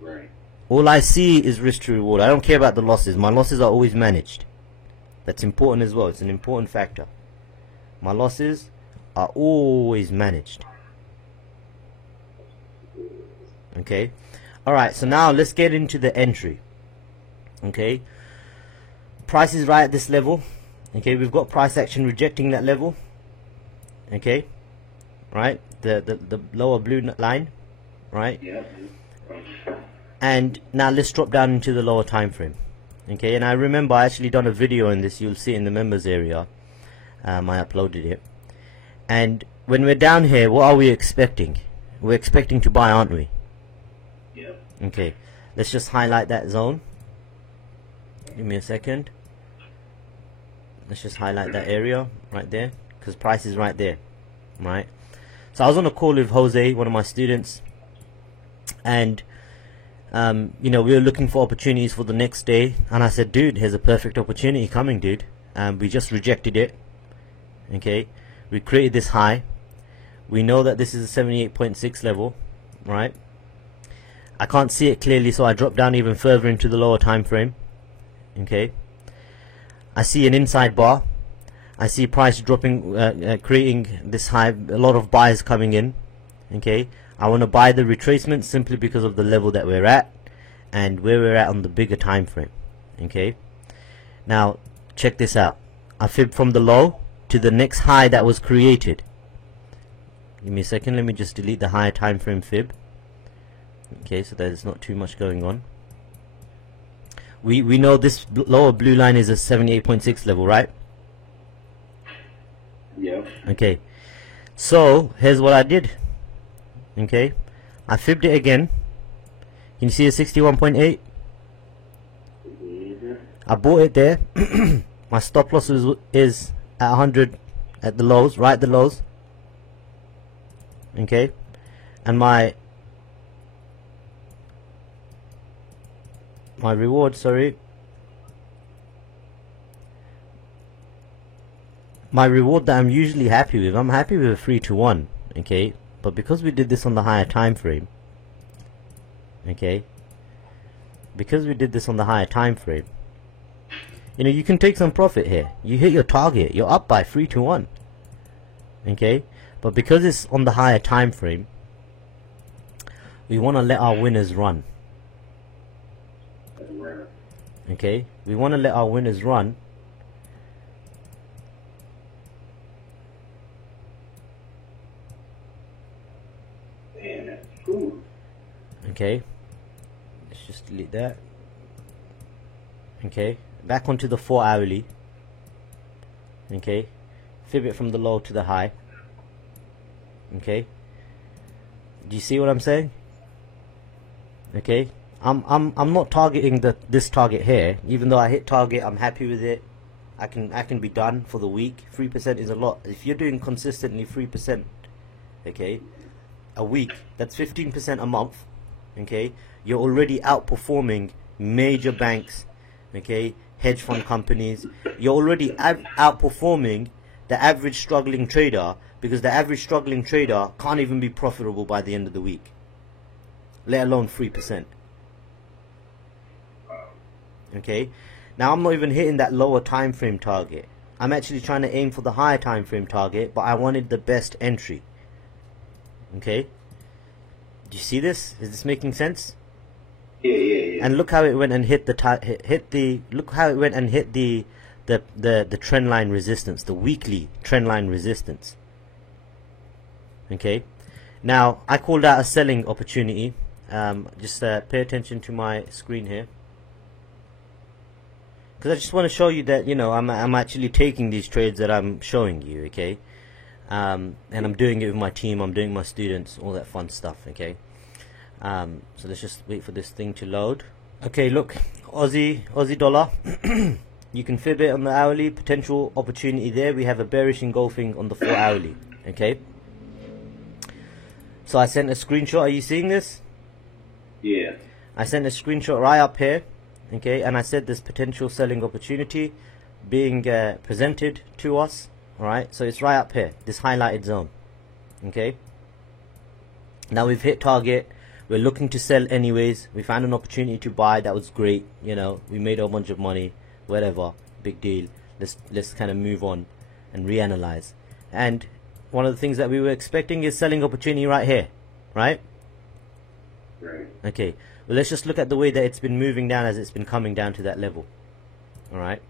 Right. All I see is risk to reward. I don't care about the losses. My losses are always managed. That's important as well. It's an important factor. My losses are always managed. Okay. Alright, so now let's get into the entry. Okay. Price is right at this level. Okay, we've got price action rejecting that level. Okay. Right? The lower blue line. Right? Yeah. And now let's drop down into the lower time frame. Okay, and I remember I actually done a video on this. You'll see it in the members area. I uploaded it. And when we're down here, what are we expecting? We're expecting to buy, aren't we? Yeah. Okay, let's just highlight that zone. Give me a second. Let's just highlight that area right there, because price is right there. Right. So I was on a call with Jose, one of my students, and you know, we were looking for opportunities for the next day, and I said, dude, here's a perfect opportunity coming, dude. We just rejected it. Okay, we created this high. We know that this is a 78.6 level, right? I can't see it clearly, so I drop down even further into the lower time frame. Okay, I see an inside bar. I see price dropping, creating this high, a lot of buyers coming in. Okay, I want to buy the retracement simply because of the level that we're at and where we're at on the bigger time frame. Okay, now check this out. I fib from the low to the next high that was created. Give me a second, let me just delete the higher time frame fib. Okay, so there's not too much going on. We know this lower blue line is a 78.6 level, right? Yeah. Okay, so here's what I did. Okay, I fibbed it again. Can you see a 61.8? I bought it there. My stop loss is at 100 at the lows, right at the lows. Okay, and my reward, sorry, my reward that I'm usually happy with, I'm happy with a 3 to 1. Okay, but because we did this on the higher time frame, okay, because we did this on the higher time frame, you know, you can take some profit here. You hit your target, you're up by 3 to 1. Okay, but because it's on the higher time frame, we want to let our winners run. Okay, we want to let our winners run. Okay, let's just delete that. Okay, back onto the 4 hourly. Okay, fib it from the low to the high. Okay, do you see what I'm saying? Okay, I'm not targeting this target here. Even though I hit target, I'm happy with it. I can be done for the week. 3% is a lot. If you're doing consistently 3%, okay, a week, that's 15% a month. Okay, you're already outperforming major banks, okay, hedge fund companies. You're already outperforming the average struggling trader, because the average struggling trader can't even be profitable by the end of the week, let alone 3%. Okay, now I'm not even hitting that lower time frame target. I'm actually trying to aim for the higher time frame target, but I wanted the best entry. Okay, do you see this? Is this making sense? Yeah. And look how it went and hit the look how it went and hit the trend line resistance, the weekly trend line resistance. Okay, now I called out a selling opportunity. Just pay attention to my screen here, because I just want to show you that, you know, I'm actually taking these trades that I'm showing you. Okay, and I'm doing it with my team, I'm doing my students, all that fun stuff. Okay, so let's just wait for this thing to load. Okay, look, Aussie dollar. You can fib it on the hourly, potential opportunity there. We have a bearish engulfing on the 4 hourly. Okay, so I sent a screenshot. Are you seeing this? Yeah. I sent a screenshot right up here. Okay, and I said there's potential selling opportunity being presented to us. Alright, so it's right up here, this highlighted zone. Okay, now we've hit target. We're looking to sell anyways. We found an opportunity to buy. That was great. You know, we made a bunch of money, whatever, big deal. Let's kind of move on and reanalyze. And one of the things that we were expecting is selling opportunity right here, right? Right. Okay, well, let's just look at the way that it's been moving down as it's been coming down to that level. Alright,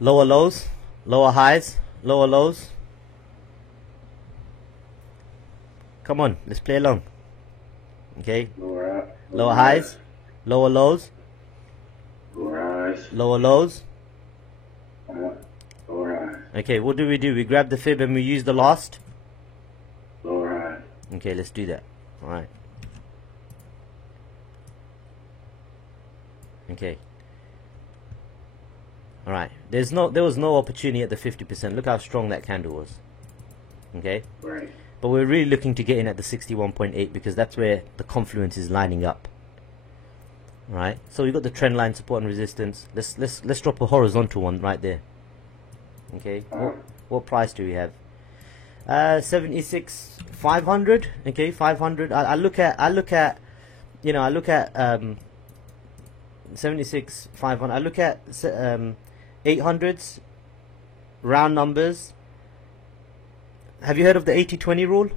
lower lows, lower highs, lower lows. Come on, let's play along. Okay, lower highs, lower lows, lower highs, lower lows. lower highs, Okay, what do? We grab the fib and we use the last. lower highs. Okay, let's do that. Alright. Okay. Alright. There was no opportunity at the 50%. Look how strong that candle was. Okay? Right. But we're really looking to get in at the 61.8, because that's where the confluence is lining up. Alright? So we've got the trend line, support and resistance. Let's drop a horizontal one right there. Okay? What price do we have? 76,500. Okay, 500. I look at 76,500. I look at 800s, round numbers. Have you heard of the 80-20 rule?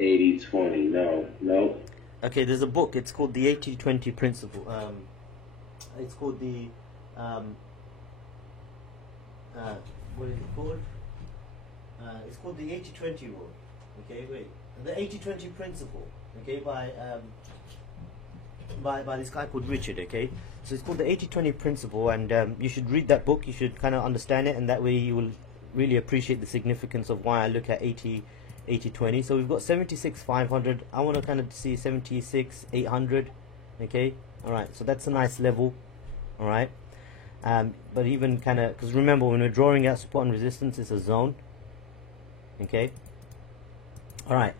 80-20. No. Okay, there's a book. It's called the 80-20 principle. It's called the what is it called? It's called the 80-20 rule. Okay, wait. The 80-20 principle. Okay, by this guy called Richard. Okay, so it's called the 80-20 principle, and you should read that book. You should kind of understand it, and that way you will really appreciate the significance of why I look at 80-20. So we've got 76,500. I want to kind of see 76,800. Okay, all right. So that's a nice level. All right. But even kind of, because remember, when we're drawing out support and resistance, it's a zone. Okay. All right.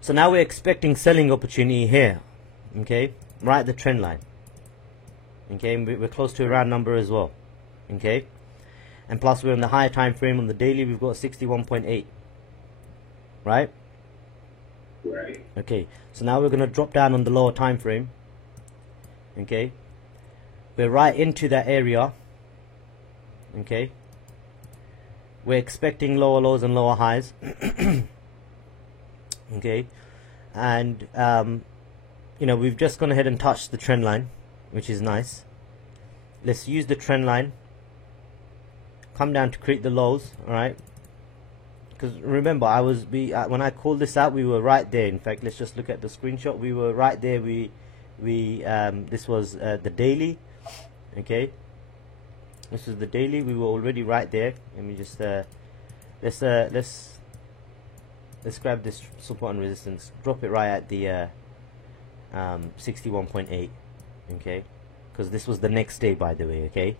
So now we're expecting selling opportunity here. Okay, right at the trend line. Okay, and we're close to a round number as well. Okay, and plus we're in the higher time frame. On the daily, we've got 61.8. Right. Right. Okay, so now we're going to drop down on the lower time frame. Okay, we're right into that area. Okay, we're expecting lower lows and lower highs. Okay, and you know, we've just gone ahead and touched the trend line, which is nice. Let's use the trend line, come down to create the lows. All right, because remember, when I called this out, we were right there. In fact, let's just look at the screenshot. We were right there. This was the daily. Okay, this is the daily. We were already right there. Let me just let's grab this support and resistance. Drop it right at the 61.8. Okay, because this was the next day, by the way. Okay.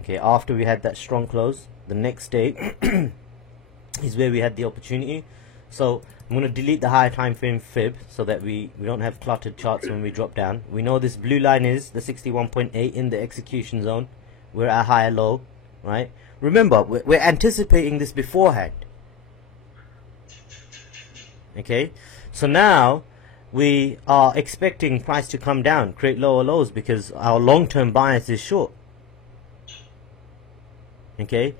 Okay, after we had that strong close, the next day is where we had the opportunity. So I'm going to delete the higher time frame fib so that we don't have cluttered charts when we drop down. We know this blue line is the 61.8 in the execution zone. We're at higher low, right? Remember, we're anticipating this beforehand. Okay, so now we are expecting price to come down, create lower lows, because our long-term bias is short. Okay,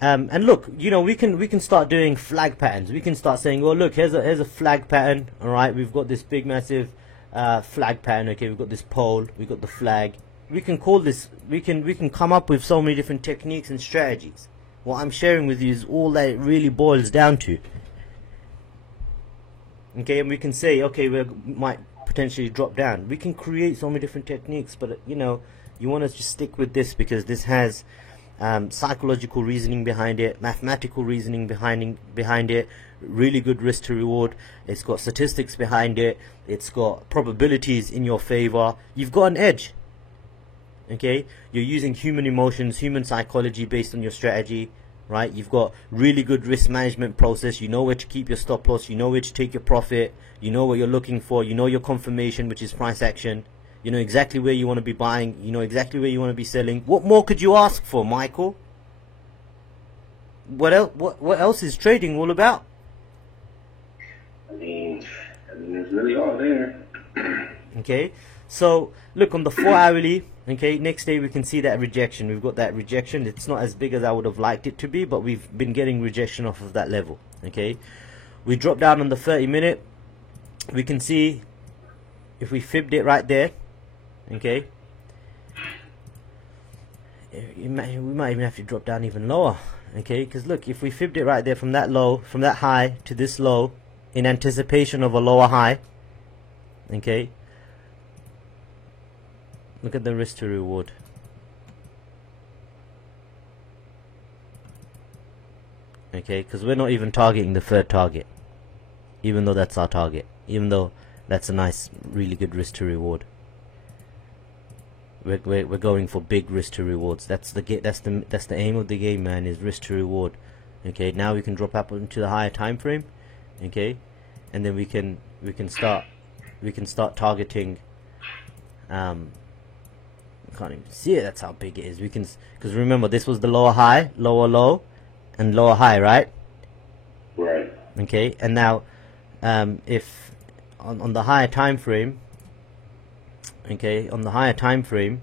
and look, you know, we can start doing flag patterns. We can start saying, well, look, here's a flag pattern. All right, we've got this big massive flag pattern. Okay, we've got this pole, we've got the flag. We can call this. We can come up with so many different techniques and strategies. What I'm sharing with you is all that it really boils down to. Okay, and we can say, okay, we might potentially drop down. We can create so many different techniques, but you know, you want to just stick with this because this has psychological reasoning behind it, mathematical reasoning behind it, really good risk to reward. It's got statistics behind it. It's got probabilities in your favor. You've got an edge. Okay, you're using human emotions, human psychology based on your strategy, right? You've got really good risk management process. You know where to keep your stop loss. You know where to take your profit. You know what you're looking for. You know your confirmation, which is price action. You know exactly where you want to be buying. You know exactly where you want to be selling. What more could you ask for, Michael? What else? What else is trading all about? I mean, it's really all there. Okay, so look on the 4-hourly. Okay, next day we can see that rejection. We've got that rejection. It's not as big as I would have liked it to be, but we've been getting rejection off of that level. Okay, we drop down on the 30-minute. We can see if we fibbed it right there. Okay, we might even have to drop down even lower. Okay, because look, if we fibbed it right there from that low, from that high to this low, in anticipation of a lower high. Okay, look at the risk to reward. Okay, because we're not even targeting the third target, even though that's our target, even though that's a nice, really good risk to reward. We're going for big risk to rewards. That's the aim of the game, man, is risk to reward. Okay, now we can drop up into the higher time frame. Okay, and then we can start targeting. Can't even see it. That's how big it is. We can, because remember, this was the lower high, lower low, and lower high, right? Right. Okay, and now if on the higher time frame. Okay, on the higher time frame,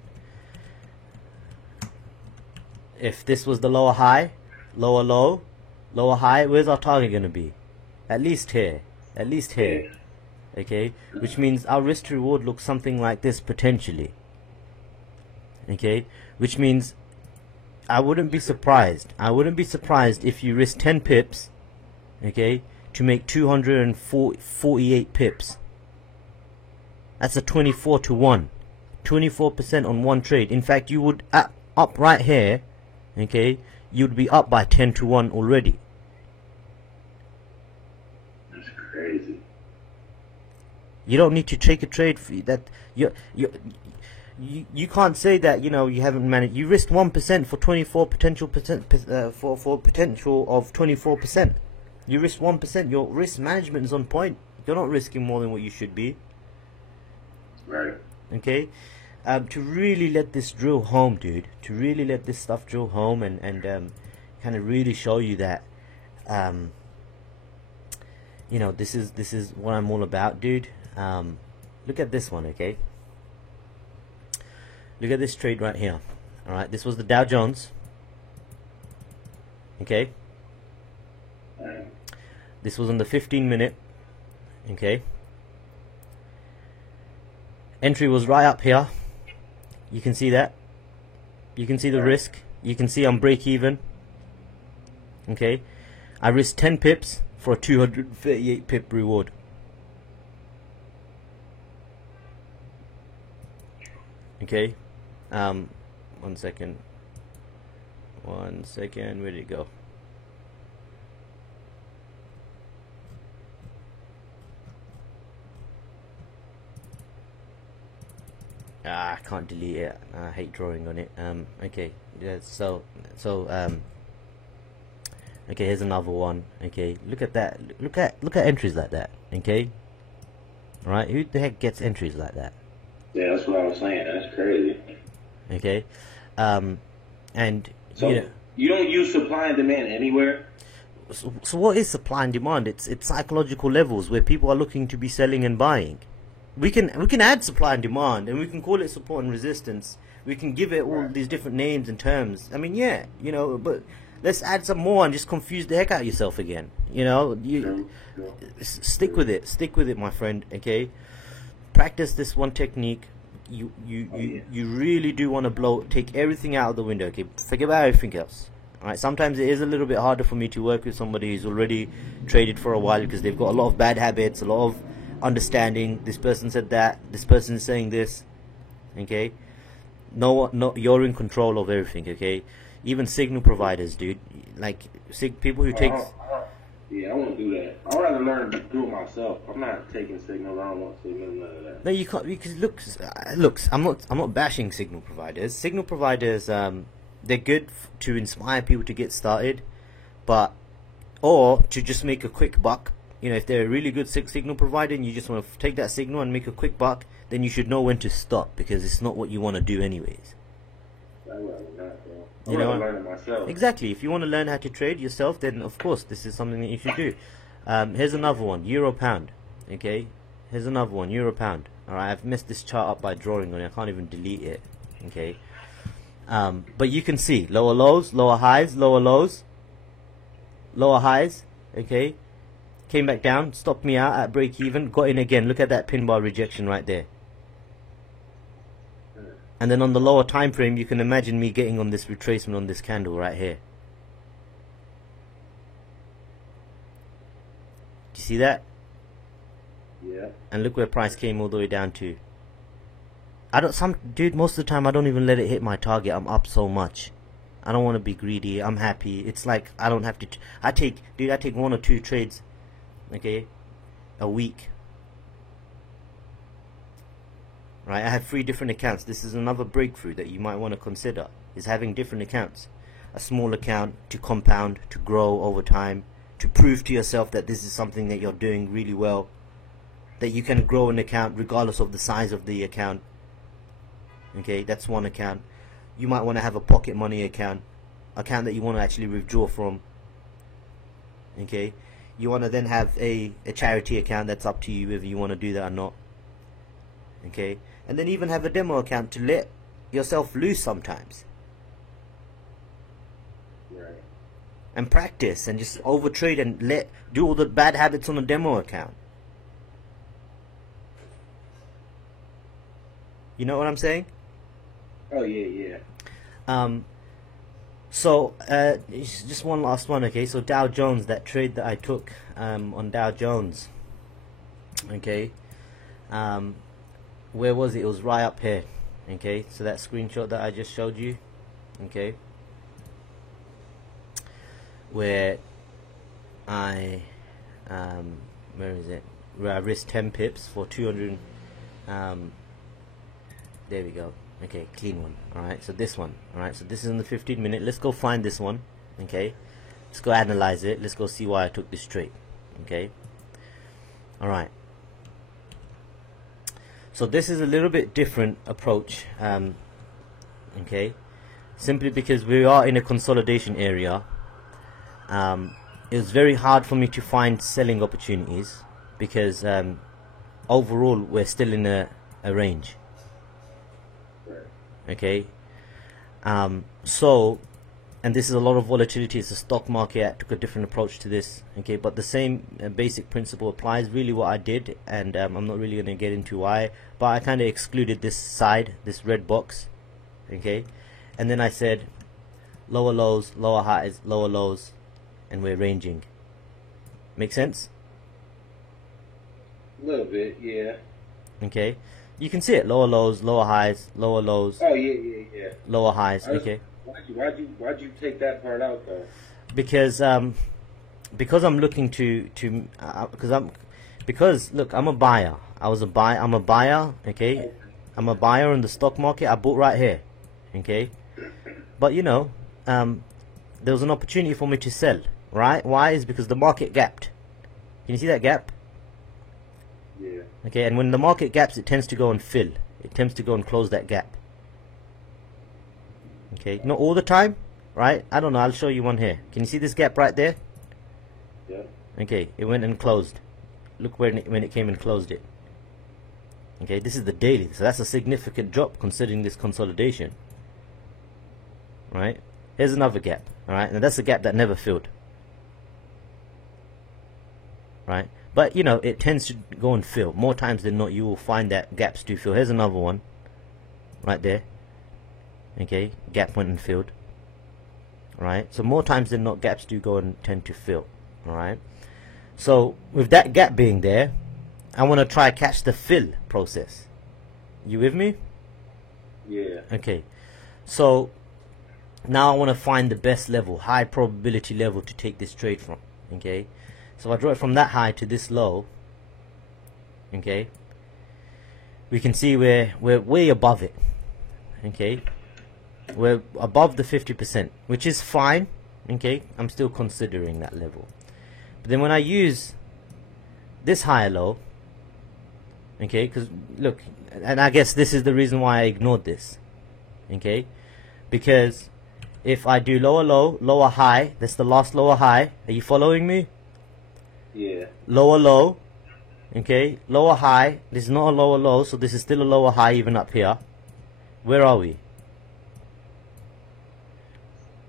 if this was the lower high, lower low, lower high, where's our target going to be? At least here. At least here. Okay, which means our risk to reward looks something like this potentially. Okay, which means I wouldn't be surprised. I wouldn't be surprised if you risk 10 pips, okay, to make 248 pips. That's a 24 to 1. 24% on one trade. In fact, you would up right here, okay, you'd be up by 10 to 1 already. That's crazy. You don't need to take a trade for that. You can't say that, you know, you haven't managed. You risked 1% for 24 potential for potential of 24%. You risked 1%. Your risk management is on point. You're not risking more than what you should be. Right. Okay, to really let this drill home, dude. To really let this stuff drill home and kind of really show you that, you know, this is what I'm all about, dude. Look at this one, okay? Look at this trade right here. All right, this was the Dow Jones. Okay. This was on the 15-minute. Okay. Entry was right up here. You can see that. You can see the risk. You can see I'm break even. Okay. I risked 10 pips for a 238 pip reward. Okay, 1 second. 1 second, where did it go? I can't delete it. I hate drawing on it. Okay, yeah, okay, here's another one. Okay, look at that. Look at entries like that. Okay, all right, who the heck gets entries like that? Yeah, that's what I was saying. That's crazy. Okay, and so you don't use supply and demand anywhere. So what is supply and demand? It's psychological levels where people are looking to be selling and buying. We can add supply and demand, and we can call it support and resistance. We can give it all these different names and terms. I mean, yeah, you know, but let's add some more and just confuse the heck out of yourself again. You know, stick with it, my friend. Okay, practice this one technique. You really do want to take everything out of the window. Okay, forget about everything else. All right. Sometimes it is a little bit harder for me to work with somebody who's already traded for a while because they've got a lot of bad habits, a lot of understanding. This person said that. This person is saying this. Okay. No, you're in control of everything. Okay. Even signal providers, dude. Like people who take. Yeah, I won't do that. I'd rather learn to do it myself. I'm not taking signals. I don't want signals, none of that. No, you can't, because look. I'm not bashing signal providers. Signal providers, they're good to inspire people to get started, or to just make a quick buck. You know, if they're a really good signal provider and you just want to take that signal and make a quick buck, then you should know when to stop, because it's not what you want to do anyways. You know, learn it myself. Exactly. If you want to learn how to trade yourself, then of course this is something that you should do. Here's another one, euro pound. Okay, here's another one, euro pound. All right, I've messed this chart up by drawing on it. I can't even delete it. Okay, but you can see lower lows, lower highs, lower lows, lower highs. Okay, came back down, stopped me out at break even, got in again. Look at that pin bar rejection right there. And then on the lower time frame, you can imagine me getting on this retracement on this candle right here. Do you see that? Yeah. And look where price came all the way down to. Dude, most of the time I don't even let it hit my target. I'm up so much. I don't want to be greedy. I'm happy. It's like I don't have to. I take 1 or 2 trades, okay, a week. Right, I have 3 different accounts. This is another breakthrough that you might want to consider, is having different accounts. A small account to compound, to grow over time, to prove to yourself that this is something that you're doing really well, that you can grow an account regardless of the size of the account. Okay, that's one account. You might want to have a pocket money account that you want to actually withdraw from. Okay, you want to then have a charity account. That's up to you whether you want to do that or not. Okay, and then even have a demo account to let yourself loose sometimes. Right. And practice and just overtrade and do all the bad habits on a demo account. You know what I'm saying? Oh yeah. So just one last one. Okay, so Dow Jones, that trade that I took on Dow Jones. Okay, where was it? It was right up here. Okay, so that screenshot that I just showed you. Okay, where I where is it? Where I risked 10 pips for 200. There we go. Okay, clean one. Alright, so this one. Alright, so this is in the 15 minute. Let's go find this one. Okay, let's go analyze it. Let's go see why I took this trade. Okay, alright. So this is a little bit different approach. Okay, simply because we are in a consolidation area. It was very hard for me to find selling opportunities because overall we're still in a range. Okay, so, and this is a lot of volatility. It's a stock market. I took a different approach to this. Okay, but the same basic principle applies. Really, what I did, and I'm not really going to get into why, but I kind of excluded this side, this red box. Okay, and then I said lower lows, lower highs, lower lows, and we're ranging. Make sense? A little bit, yeah. Okay. You can see it. Lower lows, lower highs, lower lows, Oh yeah. lower highs. I was- Okay. Why'd you take that part out though? Because I'm looking because look, I'm a buyer. I'm a buyer. Okay. I'm a buyer in the stock market. I bought right here. Okay. But you know, there was an opportunity for me to sell. Right? Why? Is because the market gapped. Can you see that gap? Yeah. Okay, and when the market gaps, it tends to go and fill. It tends to go and close that gap. Okay, not all the time, right? I don't know. I'll show you one here. Can you see this gap right there? Yeah. Okay, it went and closed. Look when it came and closed it. Okay, this is the daily, so that's a significant drop considering this consolidation. Right? Here's another gap. All right, and that's a gap that never filled. Right? But you know, it tends to go and fill. More times than not, you will find that gaps do fill. Here's another one, right there. Okay, gap went and filled. Right, so more times than not, gaps do go and tend to fill. All right. So with that gap being there, I want to try catch the fill process. You with me? Yeah. Okay. So now I want to find the best level, high probability level to take this trade from. Okay. So I draw it from that high to this low. Okay. We can see we're way above it. Okay. We're above the 50%, which is fine. Okay. I'm still considering that level. But then when I use this higher low, okay, because look, and I guess this is the reason why I ignored this. Okay. Because if I do lower low, lower high, that's the last lower high. Are you following me? Yeah. Lower low, okay, lower high. This is not a lower low, so this is still a lower high even up here. Where are we?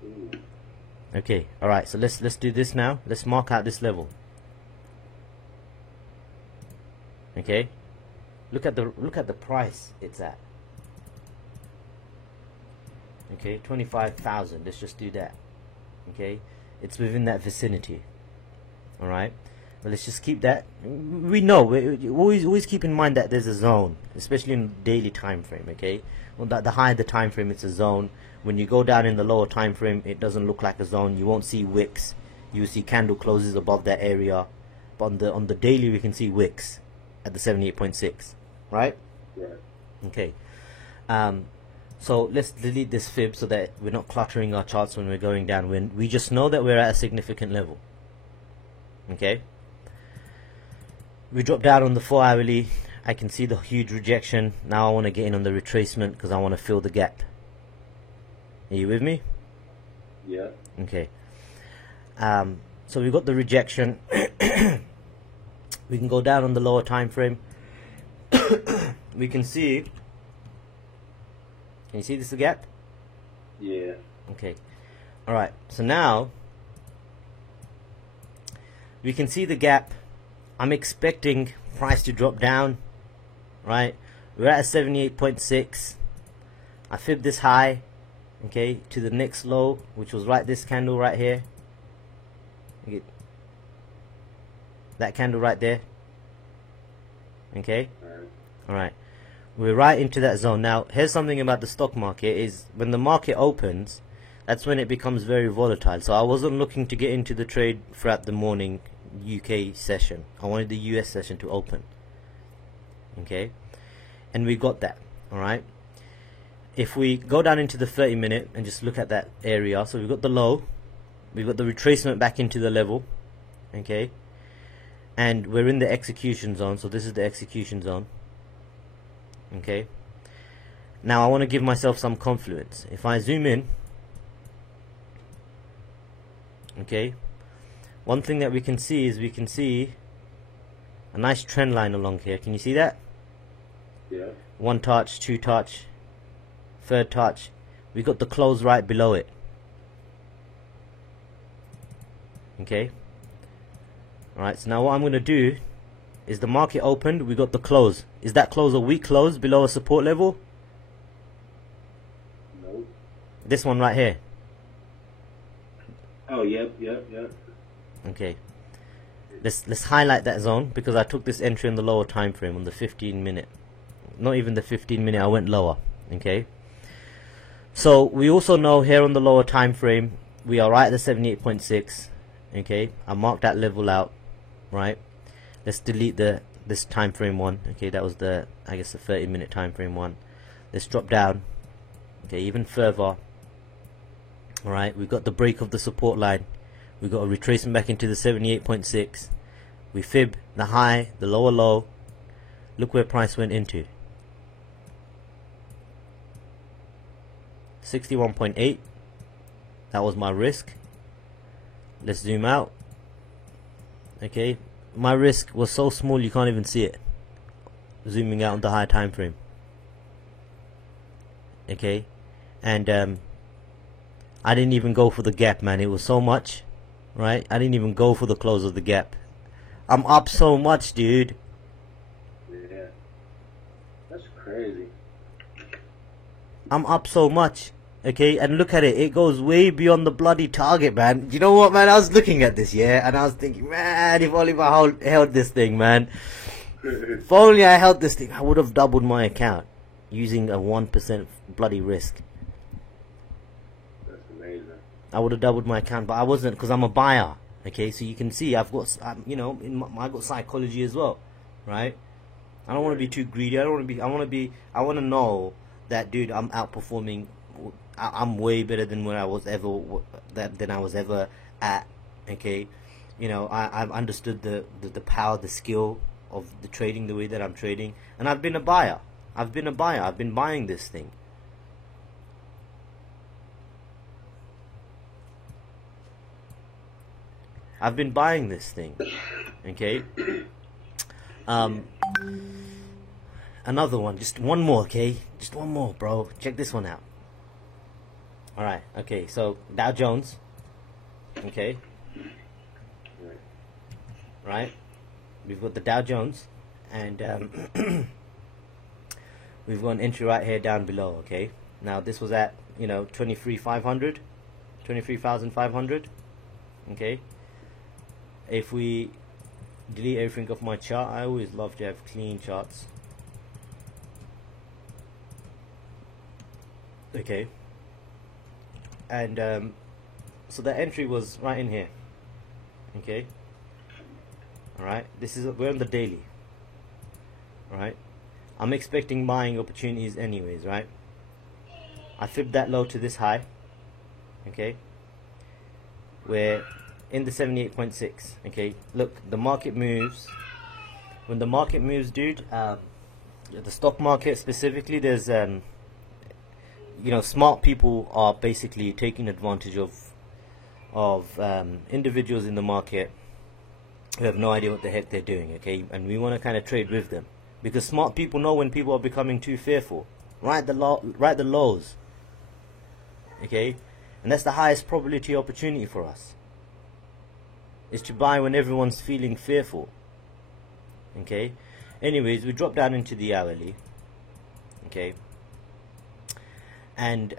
Ooh. Okay, all right. So let's do this now. Let's mark out this level. Okay, look at the price it's at. Okay, 25,000. Let's just do that. Okay, it's within that vicinity. All right. But let's just keep that. We know. We always keep in mind that there's a zone, especially in daily time frame. Okay. Well, the higher the time frame, it's a zone. When you go down in the lower time frame, it doesn't look like a zone. You won't see wicks. You see candle closes above that area. But on the daily, we can see wicks at the 78.6. Right. Right. Okay. So let's delete this fib so that we're not cluttering our charts when we're going down. When we just know that we're at a significant level. Okay. We drop down on the 4 hourly. I can see the huge rejection. Now I want to get in on the retracement because I want to fill the gap. Are you with me? Yeah. Okay. So we got the rejection. We can go down on the lower time frame. We can see. Can you see this gap? Yeah. Okay. All right. So now we can see the gap. I'm expecting price to drop down, right? We're at 78.6. I fibbed this high, okay, to the next low, which was right this candle right here. Okay. That candle right there. Okay. All right. We're right into that zone. Now, here's something about the stock market is when the market opens, that's when it becomes very volatile. So I wasn't looking to get into the trade throughout the morning UK session. I wanted the US session to open. Okay. And we got that. All right. If we go down into the 30-minute and just look at that area, so we've got the low, we've got the retracement back into the level, okay, and we're in the execution zone. So this is the execution zone. Okay. Now I want to give myself some confluence. If I zoom in, okay, one thing that we can see is we can see a nice trend line along here. Can you see that? Yeah. One touch, two touch, third touch. We got the close right below it. Okay. Alright, so now what I'm going to do is the market opened, we got the close. Is that close a weak close below a support level? Nope. This one right here. Oh, yep. Okay. let's highlight that zone, because I took this entry in the lower time frame on the 15-minute. Not even the 15-minute, I went lower. Okay. So we also know here on the lower time frame we are right at the 78.6. Okay, I marked that level out. Right. Let's delete this time frame one. Okay, that was the, I guess, the 30-minute time frame one. Let's drop down. Okay, even further. Alright, we got the break of the support line. We got a retracement back into the 78.6. We fib the high, the lower low. Look where price went into. 61.8. That was my risk. Let's zoom out. Okay, my risk was so small you can't even see it. Zooming out on the high time frame. Okay, and I didn't even go for the gap, man. It was so much, right? I didn't even go for the close of the gap. I'm up so much, dude. Yeah, that's crazy. I'm up so much. Okay, and look at it. It goes way beyond the bloody target, man. You know what, man? I was looking at this, yeah, and I was thinking, man, if only I held this thing, man. If only I held this thing, I would have doubled my account using a 1% bloody risk. That's amazing. I would have doubled my account, but I wasn't, because I'm a buyer. Okay, so you can see I've got, you know, I got psychology as well, right? I don't want to be too greedy. I want to know that, dude, I'm outperforming. I'm way better than where I was ever at. Okay, you know, I've understood the power, the skill of the trading the way that I'm trading, and I've been a buyer. I've been buying this thing. I've been buying this thing. Okay. Another one, just one more, okay? Just one more, bro. Check this one out. Alright, okay, so Dow Jones. Okay. Right? We've got the Dow Jones, and we've got an entry right here down below, okay? Now this was at, you know, 23,500. Okay? If we delete everything off my chart, I always love to have clean charts. Okay, and so the entry was right in here. Okay, all right, we're on the daily. All right, I'm expecting buying opportunities anyways, right? I fibbed that low to this high. Okay, we're in the 78.6. okay, look, the market moves. When the market moves, dude, the stock market specifically, there's you know, smart people are basically taking advantage of individuals in the market who have no idea what the heck they're doing. Okay, and we want to kind of trade with them, because smart people know when people are becoming too fearful. Right the lows. Okay, and that's the highest probability opportunity for us, is to buy when everyone's feeling fearful. Okay, anyways, we drop down into the hourly. Okay, and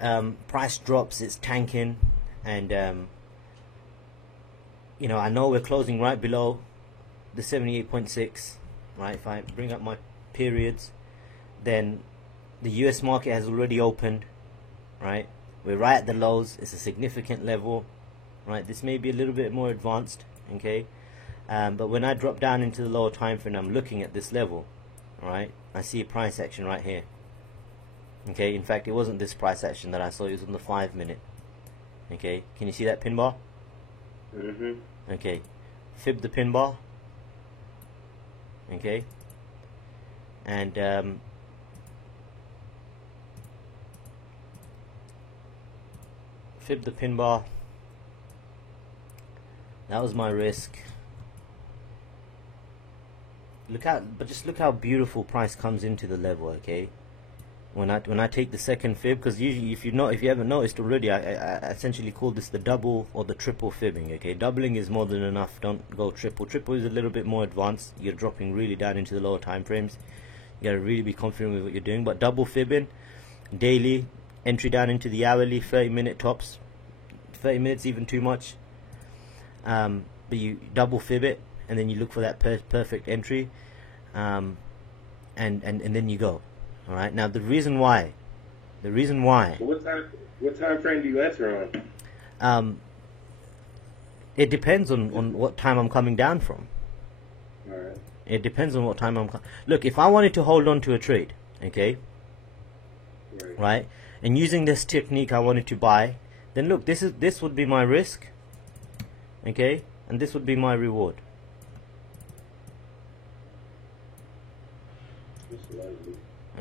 price drops, it's tanking, and you know, I know we're closing right below the 78.6, right? If I bring up my periods, then the US market has already opened, right? We're right at the lows. It's a significant level, right? This may be a little bit more advanced, okay, but when I drop down into the lower time frame, I'm looking at this level, right? I see a price action right here. Okay, in fact, it wasn't this price action that I saw, it was on the 5-minute. Okay, can you see that pin bar? Okay, fib the pin bar. Okay, and fib the pin bar. That was my risk. Just look how beautiful price comes into the level. Okay, when I take the second fib, because usually if you haven't noticed already, I essentially call this the double or the triple fibbing. Okay, doubling is more than enough. Don't go triple. Triple is a little bit more advanced. You're dropping really down into the lower time frames. You gotta really be confident with what you're doing. But double fibbing, daily entry down into the hourly, 30-minute tops. 30 minutes even too much. But you double fib it. and then you look for that perfect entry, and then you go. All right. Now the reason why. What time frame do you enter on? It depends on what time I'm coming down from. All right. It depends on what time look, if I wanted to hold on to a trade, okay, right, and using this technique I wanted to buy, then look, this would be my risk, okay, and this would be my reward.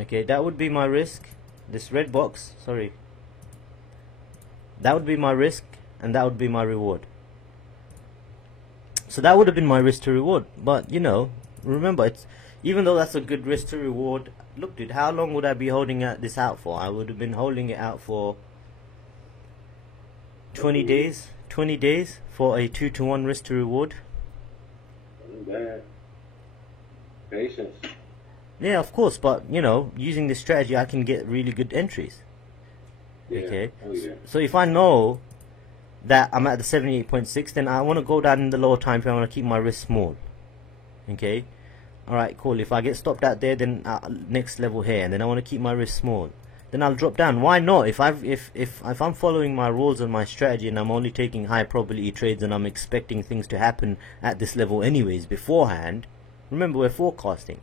Okay, that would be my risk. This red box, sorry, that would be my risk, and that would be my reward. So that would have been my risk to reward. But you know, remember, it's, even though that's a good risk to reward, look dude, how long would I be holding this out for? I would have been holding it out for 20 days for a 2-to-1 risk to reward. Bad. Patience. Yeah, of course, but you know, using this strategy I can get really good entries. Yeah. Okay. Oh, yeah. So if I know that I'm at the 78.6, then I want to go down in the lower time frame. I want to keep my risk small. Okay. Alright, cool. If I get stopped out there, then next level here, and then I want to keep my risk small, then I'll drop down. Why not? If I'm following my rules and my strategy, and I'm only taking high probability trades, and I'm expecting things to happen at this level anyways beforehand. Remember, we're forecasting,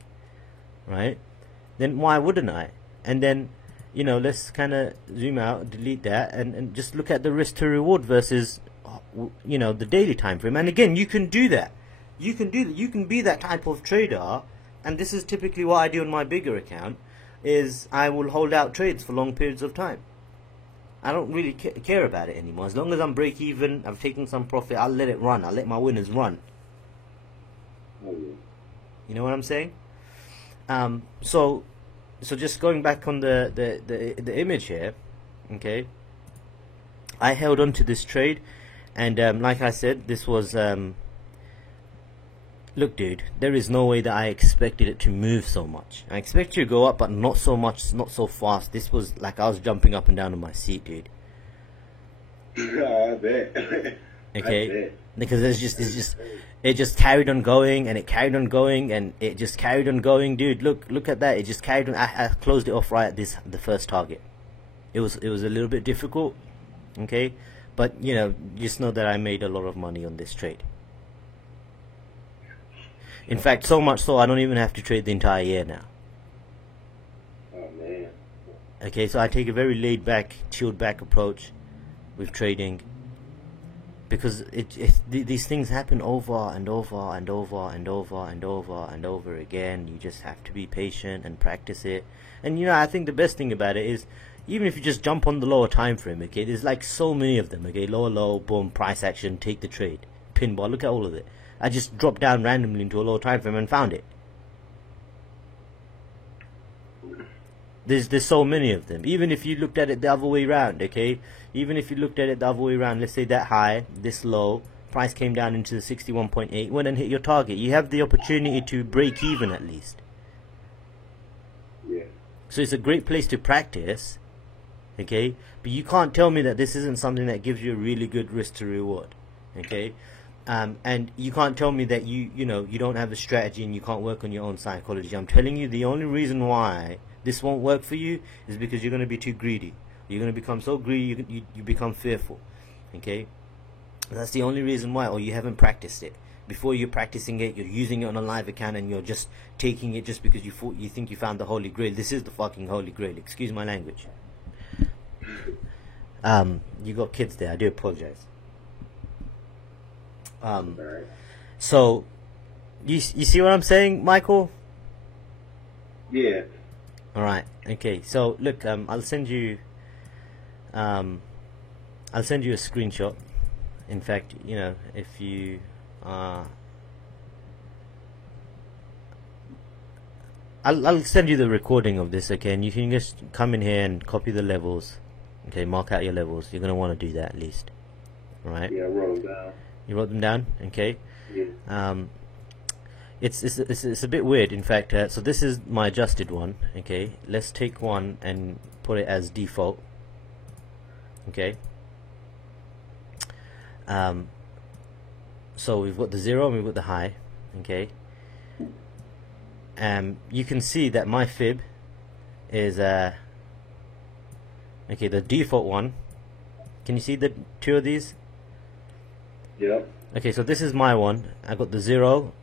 right? Then why wouldn't I? And then, you know, let's kind of zoom out, delete that, and just look at the risk to reward versus, you know, the daily time frame. And again, you can do that. You can be that type of trader, and this is typically what I do on my bigger account, is I will hold out trades for long periods of time. I don't really care about it anymore. As long as I'm break even, I've taken some profit, I'll let it run. I'll let my winners run. You know what I'm saying? So just going back on the image here, okay, I held on to this trade, and like I said, this was look dude, there is no way that I expected it to move so much. I expected it to go up, but not so much, not so fast. This was like I was jumping up and down in my seat, dude. I bet. Okay, I bet. because it just carried on going, and it carried on going, and it just carried on going, dude. Look at that. It just carried on. I closed it off right at the first target. It was a little bit difficult, okay, but you know, just know that I made a lot of money on this trade. In fact, so much so I don't even have to trade the entire year now. Oh man. Okay, so I take a very laid back, chilled back approach with trading, because these things happen over and over and over and over and over and over again. You just have to be patient and practice it. And you know, I think the best thing about it is, even if you just jump on the lower time frame, okay, there's like so many of them, okay, low, boom, price action, take the trade, pin bar, look at all of it. I just dropped down randomly into a lower time frame and found it. There's so many of them. Even if you looked at it the other way around, okay? Even if you looked at it the other way around, let's say that high, this low, price came down into the 61.8, went and hit your target. You have the opportunity to break even at least. Yeah. So it's a great place to practice, okay? But you can't tell me that this isn't something that gives you a really good risk to reward, okay? And you can't tell me that you know you don't have a strategy and you can't work on your own psychology. I'm telling you, the only reason why this won't work for you is because you're going to be too greedy. You're going to become so greedy you become fearful, okay? That's the only reason why. Or you haven't practiced it. Before you're practicing it, you're using it on a live account, and you're just taking it just because you think you found the Holy Grail. This is the fucking Holy Grail. Excuse my language. You got kids there. I do apologize. So you see what I'm saying, Michael? Yeah. All right. Okay. So look, I'll send you a screenshot. In fact, you know, if you I'll send you the recording of this, okay, and you can just come in here and copy the levels. Okay, mark out your levels. You're gonna want to do that at least. All right. Yeah, I wrote them down. You wrote them down, okay? Yeah. It's a bit weird. In fact, so this is my adjusted one. Okay, let's take one and put it as default. Okay. So we've got the 0 and we've got the high. Okay. You can see that my fib is okay, the default one. Can you see the two of these? Yep. Okay, so this is my one. I got the 0.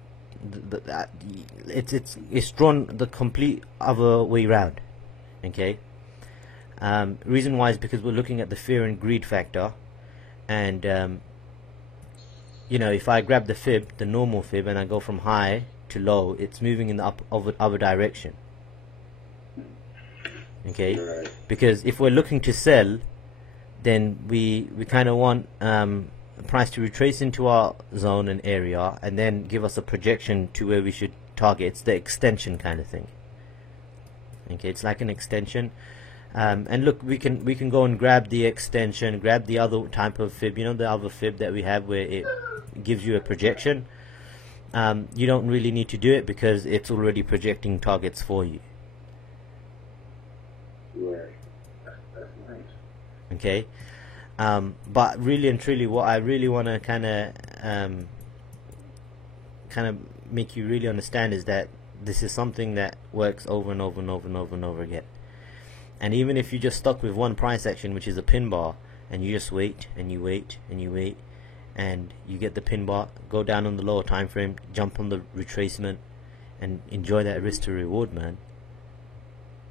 It's drawn the complete other way round. Okay. Reason why is because we're looking at the fear and greed factor, and you know, if I grab the fib, the normal fib, and I go from high to low, it's moving in the other direction. Okay, Right. because if we're looking to sell, then we kind of want the price to retrace into our zone and area, and then give us a projection to where we should target. It's the extension kind of thing. Okay, it's like an extension. And look, we can go and grab the extension, grab the other type of fib, you know, the other fib that we have where it gives you a projection. You don't really need to do it because it's already projecting targets for you. Right. That's nice. Okay, but really and truly, what I really want to kind of make you really understand is that this is something that works over and over and over and over and over again. And even if you just stuck with one price action, which is a pin bar, and you just wait and you wait and you wait, and you get the pin bar, go down on the lower time frame, jump on the retracement, and enjoy that risk to reward, man.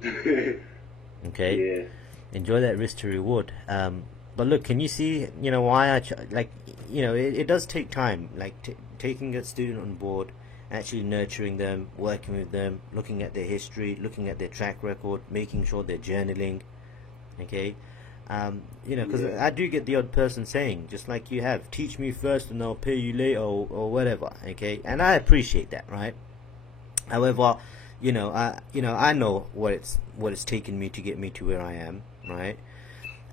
Okay. Yeah. Enjoy that risk to reward. But look, can you see, you know, why like, you know, it does take time, like taking a student on board, actually nurturing them, working with them, looking at their history, looking at their track record, making sure they're journaling. Okay. You know, because I do get the odd person saying, just like you have, teach me first and I'll pay you later, or whatever. Okay, and I appreciate that, right? However, you know, I know what it's taken me to get me to where I am, right?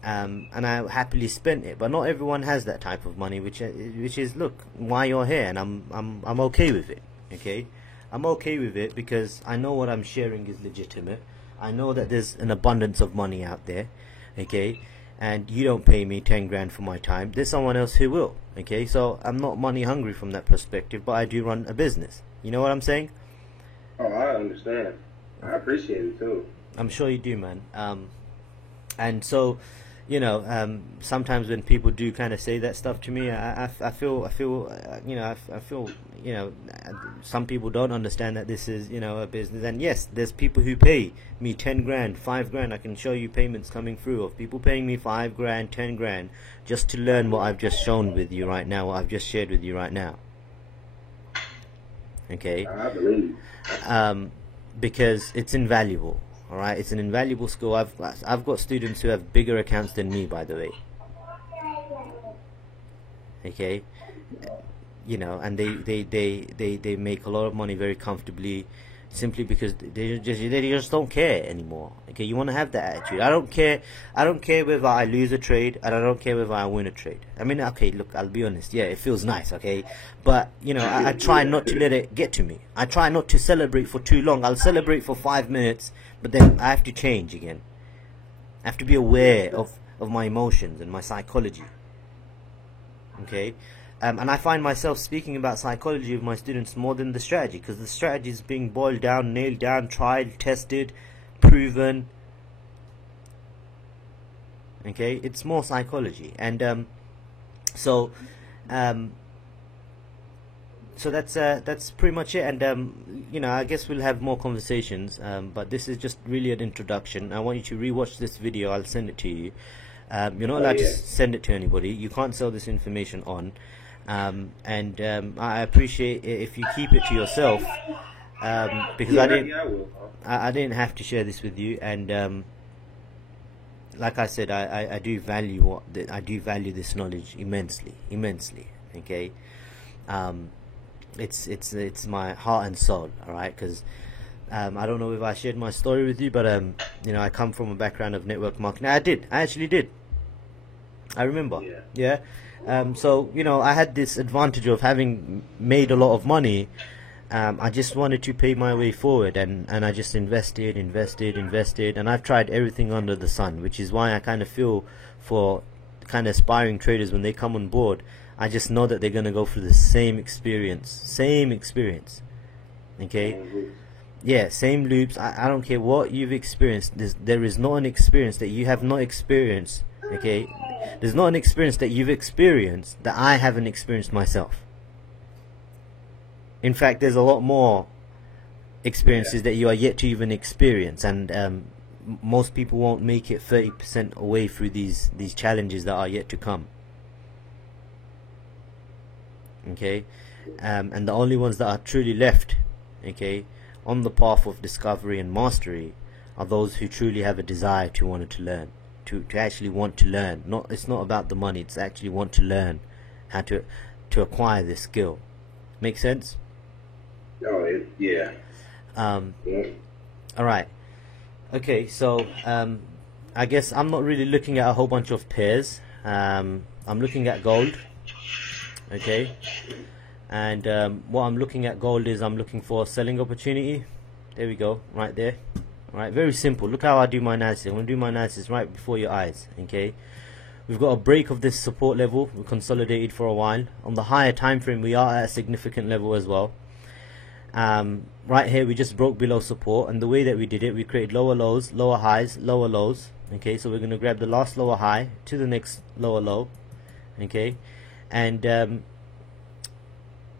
And I happily spent it, but not everyone has that type of money, which is, look, why you're here, and I'm okay with it. Okay, I'm okay with it because I know what I'm sharing is legitimate. I know that there's an abundance of money out there. Okay, and you don't pay me 10 grand for my time. There's someone else who will. Okay, so I'm not money hungry from that perspective, but I do run a business. You know what I'm saying? Oh, I understand. I appreciate it too. I'm sure you do, man. And so, you know, sometimes when people do kind of say that stuff to me, I feel, you know, I feel, you know, some people don't understand that this is, you know, a business. And yes, there's people who pay me 10 grand, 5 grand. I can show you payments coming through of people paying me 5 grand, 10 grand, just to learn what I've just shown with you right now, what I've just shared with you right now. Okay. I believe. Because it's invaluable. All right, it's an invaluable skill. I've got students who have bigger accounts than me, by the way. Okay, you know, and they make a lot of money very comfortably, simply because they just don't care anymore. Okay, you want to have that attitude. I don't care whether I lose a trade, and I don't care whether I win a trade. I mean, okay, look, I'll be honest. Yeah, it feels nice. Okay, but you know, I try not to let it get to me. I try not to celebrate for too long. I'll celebrate for 5 minutes, but then I have to change again. I have to be aware of my emotions and my psychology. Okay. And I find myself speaking about psychology with my students more than the strategy, because the strategy is being boiled down, nailed down, tried, tested, proven. Okay, it's more psychology, and so that's pretty much it. And you know, I guess we'll have more conversations. But this is just really an introduction. I want you to rewatch this video. I'll send it to you. You're not allowed to send it to anybody. You can't sell this information on. And I appreciate it if you keep it to yourself, because I didn't have to share this with you, and like I said, I do value this knowledge immensely. Okay, it's my heart and soul. All right, because I don't know if I shared my story with you, but you know, I come from a background of network marketing. I actually did. I remember. Yeah. So, you know, I had this advantage of having made a lot of money. I just wanted to pay my way forward, and I just invested, and I've tried everything under the sun, which is why I kind of feel for kind of aspiring traders when they come on board, I just know that they're going to go through the same experience, okay? Yeah, same loops. I don't care what you've experienced. There is not an experience that you have not experienced, okay? There's not an experience that you've experienced that I haven't experienced myself. In fact, there's a lot more experiences that you are yet to even experience, and most people won't make it 30% away through these challenges that are yet to come. Okay, and the only ones that are truly left, okay, on the path of discovery and mastery are those who truly have a desire to want to learn, to actually want to learn. It's not about the money, it's actually want to learn how to acquire this skill. Make sense? Oh, yeah. Alright. Okay, so I guess I'm not really looking at a whole bunch of pairs. I'm looking at gold. Okay, and what I'm looking at gold is I'm looking for a selling opportunity. There we go, right there. Alright, very simple. Look how I do my analysis. I'm going to do my analysis right before your eyes. Okay, we've got a break of this support level. We consolidated for a while. On the higher time frame, we are at a significant level as well. Right here, we just broke below support, and the way that we did it, we created lower lows, lower highs, lower lows. Okay, so we're going to grab the last lower high to the next lower low. Okay, and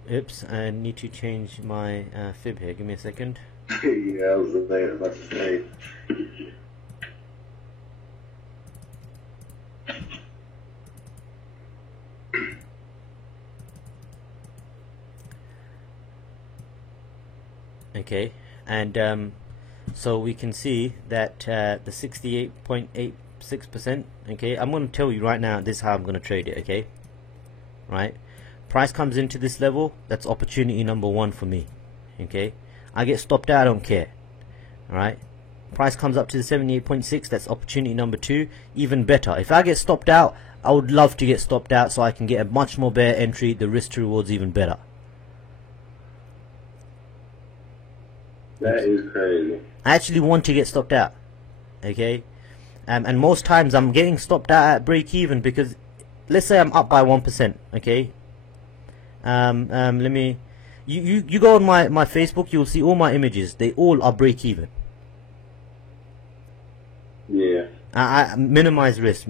oops, I need to change my fib here. Give me a second. Yeah, I was about to say. Okay, and so we can see that the 68.86%. okay, I'm going to tell you right now, this is how I'm going to trade it. Okay, right, price comes into this level, that's opportunity number one for me. Okay, I get stopped out, I don't care. Alright, price comes up to the 78.6, that's opportunity number two. Even better, if I get stopped out, I would love to get stopped out so I can get a much more better entry. The risk to rewards even better. That is crazy. I actually want to get stopped out. Okay, and most times I'm getting stopped out at break even because, let's say I'm up by 1%. Okay, let me, you go on my Facebook, you'll see all my images, they all are break even. Yeah. I minimize risk.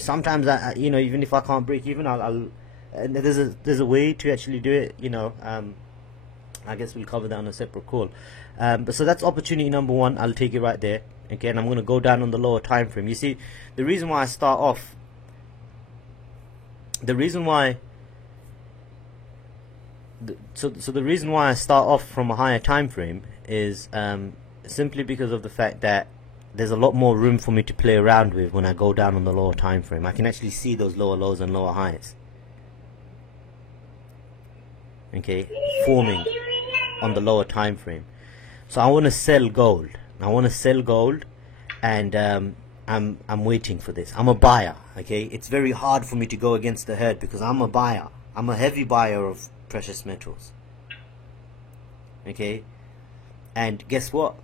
Sometimes you know, even if I can't break even, I'll there's a way to actually do it, you know. I guess we'll cover that on a separate call. But so that's opportunity number one. I'll take it right there. Okay, and I'm going to go down on the lower time frame. You see, the reason why I start off, the reason why I start off from a higher time frame is simply because of the fact that there's a lot more room for me to play around with when I go down on the lower time frame. I can actually see those lower lows and lower highs, okay, forming on the lower time frame. So I want to sell gold. And I'm waiting for this. I'm a buyer. Okay, it's very hard for me to go against the herd because I'm a buyer. I'm a heavy buyer of precious metals. Okay, and guess what?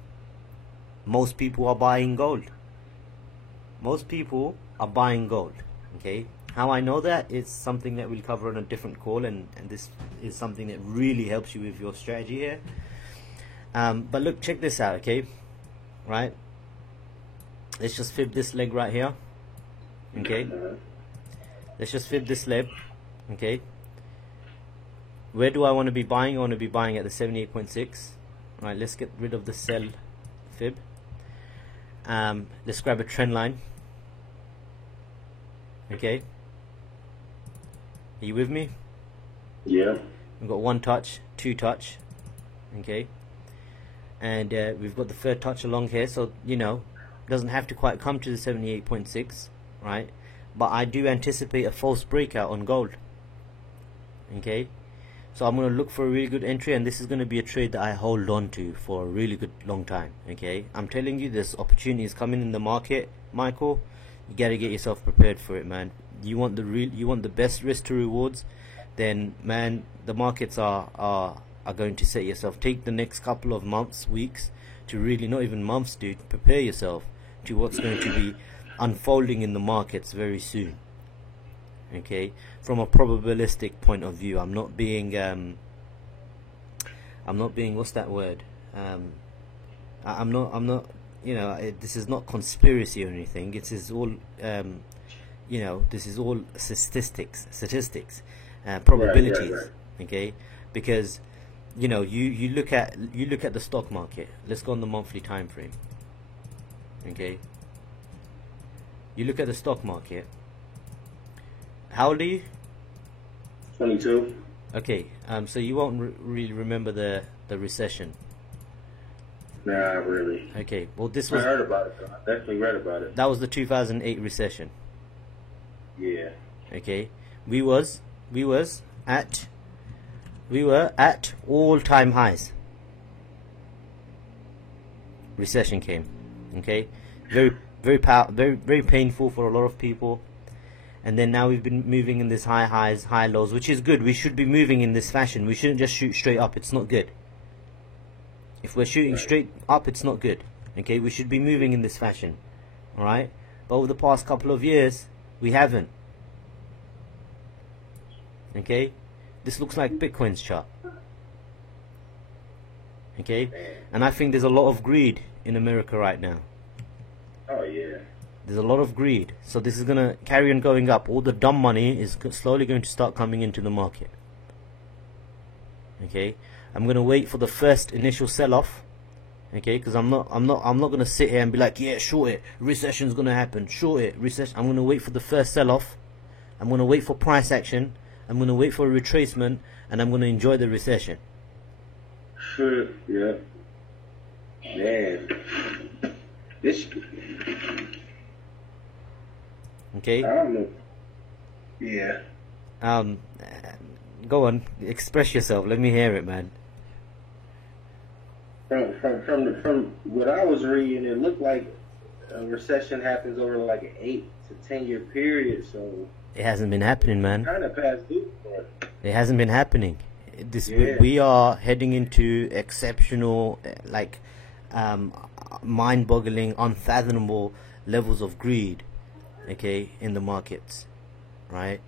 Most people are buying gold. Okay, how I know that is something that we'll cover on a different call, and this is something that really helps you with your strategy here. But look, check this out. Okay, right, let's just fib this leg right here. Okay, let's just fib this leg. Okay, where do I want to be buying? I want to be buying at the 78.6. Right, let's get rid of the sell fib. Let's grab a trend line. Okay, are you with me? Yeah. We've got one touch, two touch. Okay, and we've got the third touch along here, so you know, doesn't have to quite come to the 78.6, right? But I do anticipate a false breakout on gold. Okay, so I'm going to look for a really good entry, and this is going to be a trade that I hold on to for a really good long time. Okay, I'm telling you, there's opportunities coming in the market, Michael. You got to get yourself prepared for it, man. You want the best risk to rewards, then man, the markets are going to set yourself. Take the next couple of months, weeks, to really, not even months, dude, prepare yourself to what's going to be unfolding in the markets very soon. Okay, from a probabilistic point of view. I'm not being what's that word? I'm not. You know, this is not conspiracy or anything. It is all. You know, this is all statistics, probabilities. Right. Okay, because you know, you look at the stock market. Let's go on the monthly time frame. Okay, you look at the stock market. How old are you? 22. Okay, so you won't really remember the recession. Nah, really. Okay, well this I was heard about it, though. I definitely read about it. that was the 2008 recession. Yeah. Okay, we were at all-time highs. Recession came. Okay, very painful for a lot of people. And then now we've been moving in this high highs, high lows, which is good. We should be moving in this fashion. We shouldn't just shoot straight up. It's not good. If we're shooting straight up, it's not good. Okay, we should be moving in this fashion. Alright? But over the past couple of years, we haven't. Okay? This looks like Bitcoin's chart. Okay? And I think there's a lot of greed in America right now. Oh, yeah. There's a lot of greed. So this is going to carry on going up. All the dumb money is slowly going to start coming into the market. Okay? I'm going to wait for the first initial sell-off. Okay? Because I'm not going to sit here and be like, yeah, short it. Recession's going to happen. Short it. Recession. I'm going to wait for the first sell-off. I'm going to wait for price action. I'm going to wait for a retracement. And I'm going to enjoy the recession. Sure. Yeah. Man. This... Okay? I don't know. Yeah. Go on. Express yourself. Let me hear it, man. From what I was reading, it looked like a recession happens over like an 8 to 10 year period. So it hasn't been happening, man. Kind of past due for it. It hasn't been happening. We are heading into exceptional, like, mind-boggling, unfathomable levels of greed. Okay, in the markets, right?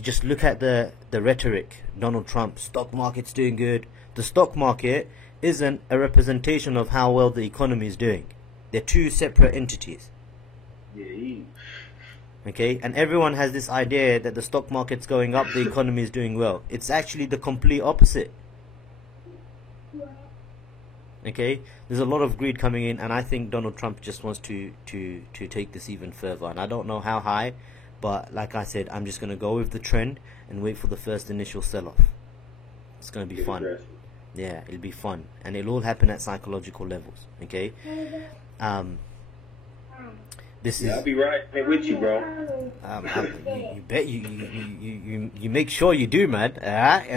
Just look at the rhetoric. Donald Trump, stock market's doing good. The stock market isn't a representation of how well the economy is doing. They're two separate entities. Yeah. Okay, and everyone has this idea that the stock market's going up, the economy is doing well. It's actually the complete opposite. Okay, there's a lot of greed coming in, and I think Donald Trump just wants to take this even further. And I don't know how high, but like I said, I'm just going to go with the trend and wait for the first initial sell-off. It's going to be fun. Yeah, it'll be fun, and it'll all happen at psychological levels. Okay, this is. I'll be right with you, bro. You bet you make sure you do, man.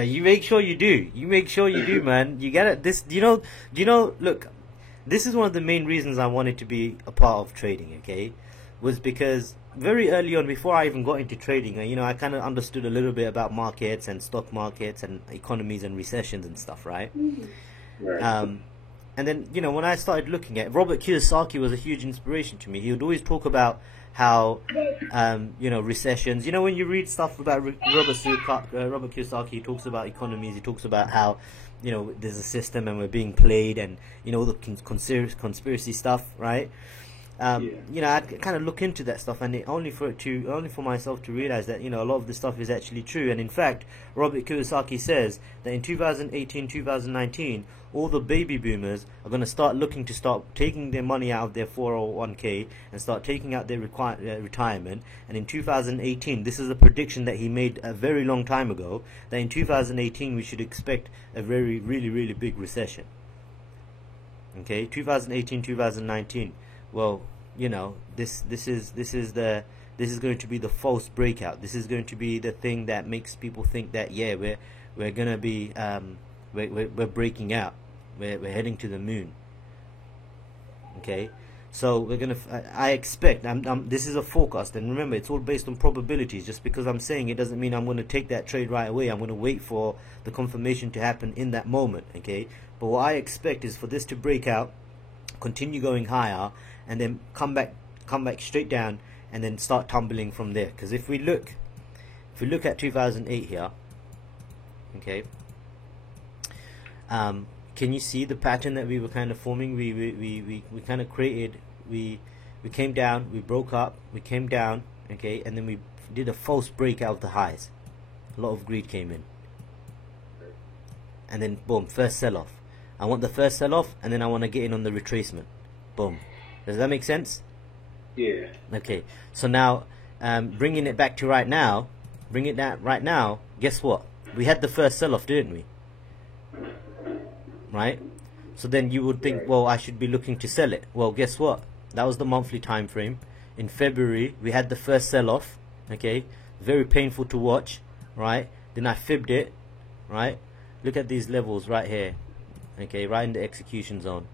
You make sure you do. You make sure you do, man. You get it. This, you know. Look, this is one of the main reasons I wanted to be a part of trading. Okay, was because very early on, before I even got into trading, I kind of understood a little bit about markets and stock markets and economies and recessions and stuff, right? Right. And then, when I started looking at Robert Kiyosaki was a huge inspiration to me. He would always talk about how, recessions. When you read stuff about Robert Kiyosaki, he talks about economies. He talks about how, there's a system and we're being played, and all the conspiracy stuff, right? I'd kind of look into that stuff, and only for myself to realize that a lot of this stuff is actually true. And in fact, Robert Kiyosaki says that in 2018, 2019, all the baby boomers are going to start taking their money out of their 401k and start taking out their retirement. And in 2018, this is a prediction that he made a very long time ago, that in 2018 we should expect a very, really, really big recession. Okay, 2018, 2019. Well, this is going to be the false breakout. This is going to be the thing that makes people think that we're gonna be we're breaking out. We're heading to the moon. Okay, so we're gonna. I expect. This is a forecast, and remember, it's all based on probabilities. Just because I'm saying it doesn't mean I'm going to take that trade right away. I'm going to wait for the confirmation to happen in that moment. Okay, but what I expect is for this to break out, continue going higher, and then come back straight down, and then start tumbling from there. Because if we look if you look at 2008 here, okay, can you see the pattern that we were kind of forming? We kind of created, we came down, we broke up, we came down, okay, and then we did a false breakout of the highs. A lot of greed came in, and then boom, first sell-off. I want the first sell-off, and then I want to get in on the retracement. Boom. Does that make sense? Yeah. Okay, so now bringing it back to right now, guess what? We had the first sell-off, didn't we? Right? So then you would think, well, I should be looking to sell it. Well, guess what? That was the monthly time frame. In February, we had the first sell-off, okay? Very painful to watch, right? Then I fibbed it, right? Look at these levels right here, okay? Right in the execution zone,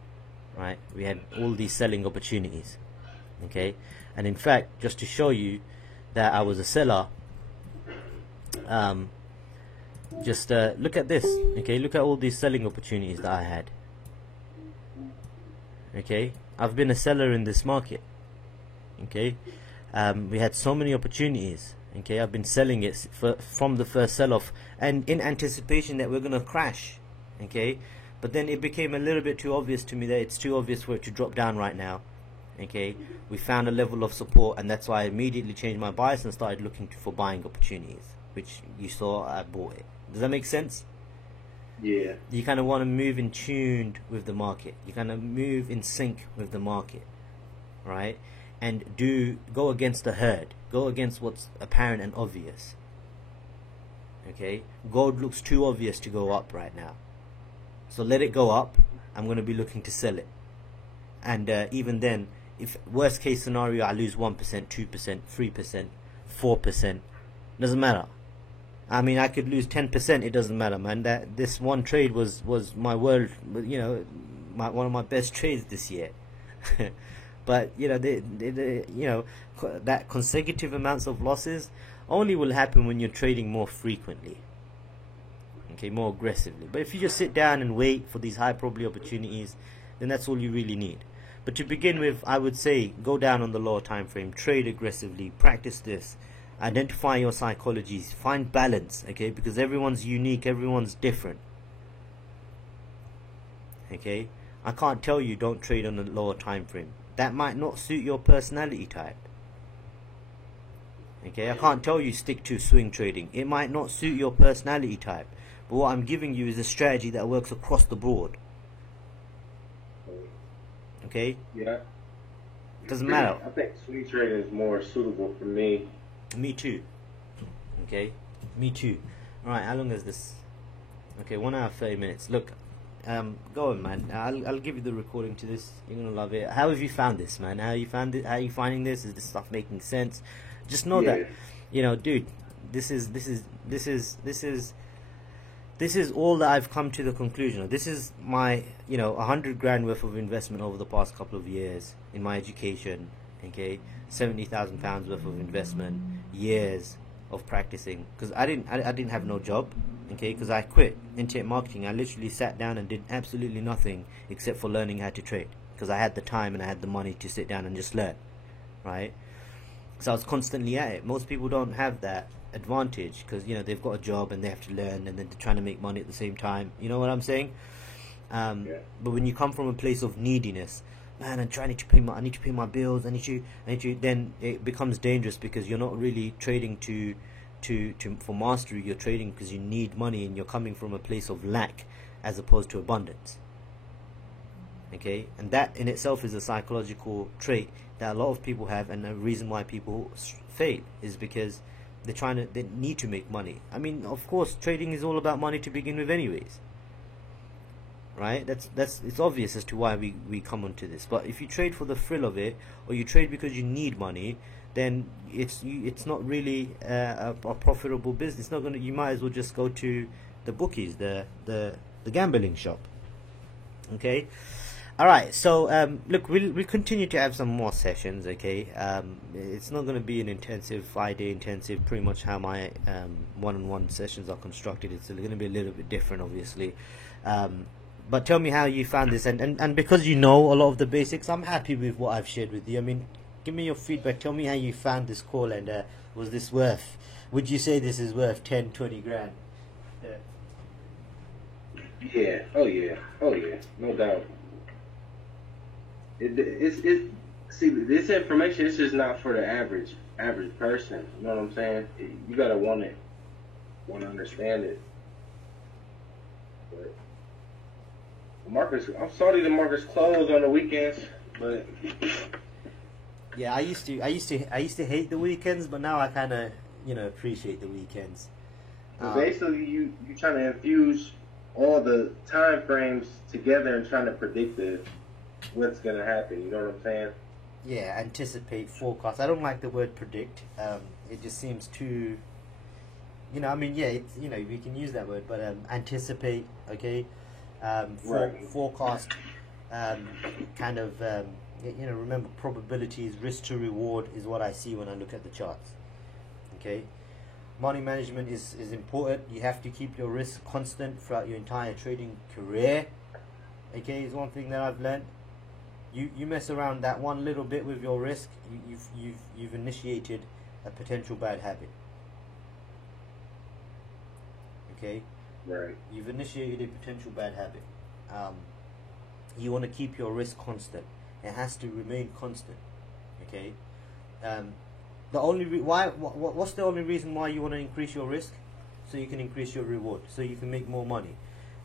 right? We had all these selling opportunities, okay? And in fact, just to show you that I was a seller, just look at this, okay? Look at all these selling opportunities that I had, okay? I've been a seller in this market, okay? We had so many opportunities, okay? I've been selling it from the first sell-off, and in anticipation that we're gonna crash, okay? But then it became a little bit too obvious to me that it's too obvious for it to drop down right now, okay? We found a level of support, and that's why I immediately changed my bias and started looking for buying opportunities, which you saw I bought it. Does that make sense? Yeah. You kind of want to move in tune with the market. You kind of move in sync with the market, right? And go against the herd. Go against what's apparent and obvious. Okay? Gold looks too obvious to go up right now. So let it go up. I'm going to be looking to sell it. And even then, if worst case scenario, I lose 1%, 2%, 3%, 4%, doesn't matter. I mean, I could lose 10%. It doesn't matter, man. That this one trade was my world. You know, one of my best trades this year. But you know, that consecutive amounts of losses only will happen when you're trading more frequently. Okay, more aggressively. But if you just sit down and wait for these high probability opportunities, then that's all you really need. But to begin with, I would say go down on the lower time frame, trade aggressively, practice this. Identify your psychologies, find balance, okay, because everyone's unique, everyone's different, okay. I can't tell you don't trade on a lower time frame. That might not suit your personality type, okay. I can't tell you stick to swing trading. It might not suit your personality type, but what I'm giving you is a strategy that works across the board, okay. Yeah. Doesn't matter. I think swing trading is more suitable for me. Me too. Okay, me too. Alright, how long is this? Okay, 1 hour 30 minutes. Look, go on, man. I'll give you the recording to this. You're gonna love it. How have you found this, man? How you found it? How are you finding this? Is this stuff making sense? Just know that, you know, dude, this is all that I've come to the conclusion of. This is my, you know, 100 grand worth of investment over the past couple of years in my education. Okay, £70,000 worth of investment, years of practicing, because I didn't have no job, okay, because I quit internet marketing. I literally sat down and did absolutely nothing except for learning how to trade, because I had the time and I had the money to sit down and just learn, right? So I was constantly at it. Most people don't have that advantage, because you know they've got a job and they have to learn, and then they're trying to make money at the same time. You know what I'm saying? But when you come from a place of neediness, man, I need to pay my bills. I need to. Then it becomes dangerous, because you're not really trading for mastery. You're trading because you need money, and you're coming from a place of lack as opposed to abundance. Okay, and that in itself is a psychological trait that a lot of people have, and the reason why people fail is because they need to make money. I mean, of course, trading is all about money to begin with, anyways. Right? It's obvious as to why we come onto this. But if you trade for the thrill of it, or you trade because you need money, then it's not really a profitable business. It's not gonna. You might as well just go to the bookies, the gambling shop. Okay. All right. So look, we'll continue to have some more sessions. Okay. It's not going to be an intensive 5-day intensive. Pretty much how my one-on-one sessions are constructed. It's going to be a little bit different, obviously. But tell me how you found this, and because you know a lot of the basics, I'm happy with what I've shared with you. I mean, give me your feedback. Tell me how you found this call, and was this worth Would you say this is worth 10, 20 grand? Yeah. Oh yeah. Oh yeah. No doubt. It's see, this information is just not for the average person. You know what I'm saying? You gotta want to understand it. But I'm sorry the market's closed on the weekends, but Yeah, I used to hate the weekends, but now I kind of appreciate the weekends. basically you trying to infuse all the time frames together and trying to predict what's gonna happen. You know what I'm saying? Yeah, anticipate, forecast. I don't like the word predict. It just seems too. I mean, yeah, we can use that word, but anticipate, okay, Right. forecast, kind of, remember probabilities, risk to reward is what I see when I look at the charts, okay. Money management is important. You have to keep your risk constant throughout your entire trading career, okay, is one thing that I've learned. You mess around that one little bit with your risk, you've initiated a potential bad habit. Okay, Right. you've initiated a potential bad habit. You want to keep your risk constant. It has to remain constant. Okay. The only what's the only reason why you want to increase your risk? So you can increase your reward, so you can make more money,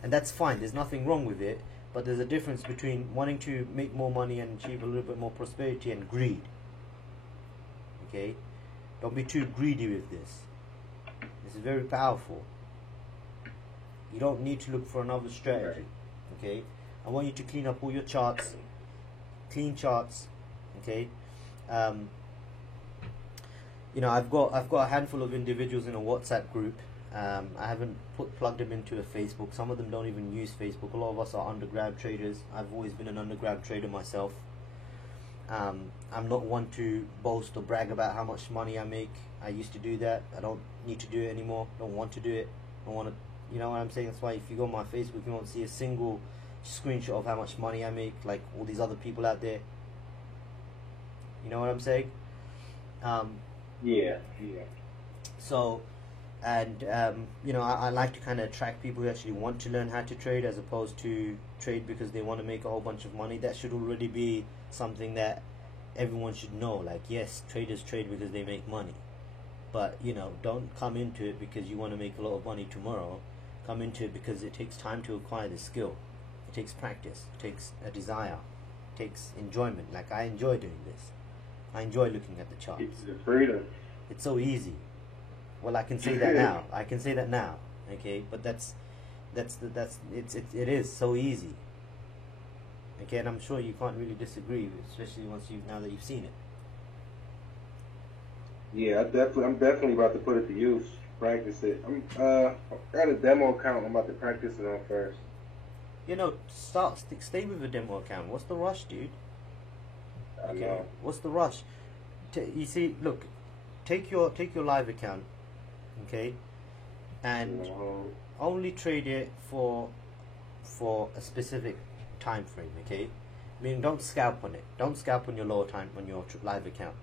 and that's fine. There's nothing wrong with it. But there's a difference between wanting to make more money and achieve a little bit more prosperity and greed. Okay? Don't be too greedy with this. This is very powerful. You don't need to look for another strategy. Okay? I want you to clean up all your charts. Clean charts. Okay? I've got a handful of individuals in a WhatsApp group. I haven't plugged them into a Facebook. Some of them don't even use Facebook. A lot of us are undergrad traders. I've always been an undergrad trader myself. I'm not one to boast or brag about how much money I make. I used to do that. I don't need to do it anymore. Don't want to do it. Don't want to. You know what I'm saying? That's why if you go on my Facebook, you won't see a single screenshot of how much money I make, like all these other people out there. You know what I'm saying? Yeah. So, and I like to kind of attract people who actually want to learn how to trade, as opposed to trade because they want to make a whole bunch of money. That should already be something that everyone should know. Like, yes, traders trade because they make money, but don't come into it because you want to make a lot of money tomorrow. Come into it because it takes time to acquire the skill. It takes practice. It takes a desire. It takes enjoyment. Like, I enjoy doing this. I enjoy looking at the charts. It's the freedom. It's so easy. Well, I can say that now. I can say that now. Okay, but it is so easy. Okay, and I'm sure you can't really disagree, especially now that you've seen it. Yeah, I'm definitely about to put it to use. Practice it. I got a demo account. I'm about to practice it on first. Stay with the demo account. What's the rush, dude? I know. What's the rush? You see, look, take your live account, okay, and only trade it for a specific time frame, okay. I mean, don't scalp on it. Don't scalp on your lower time on your live account.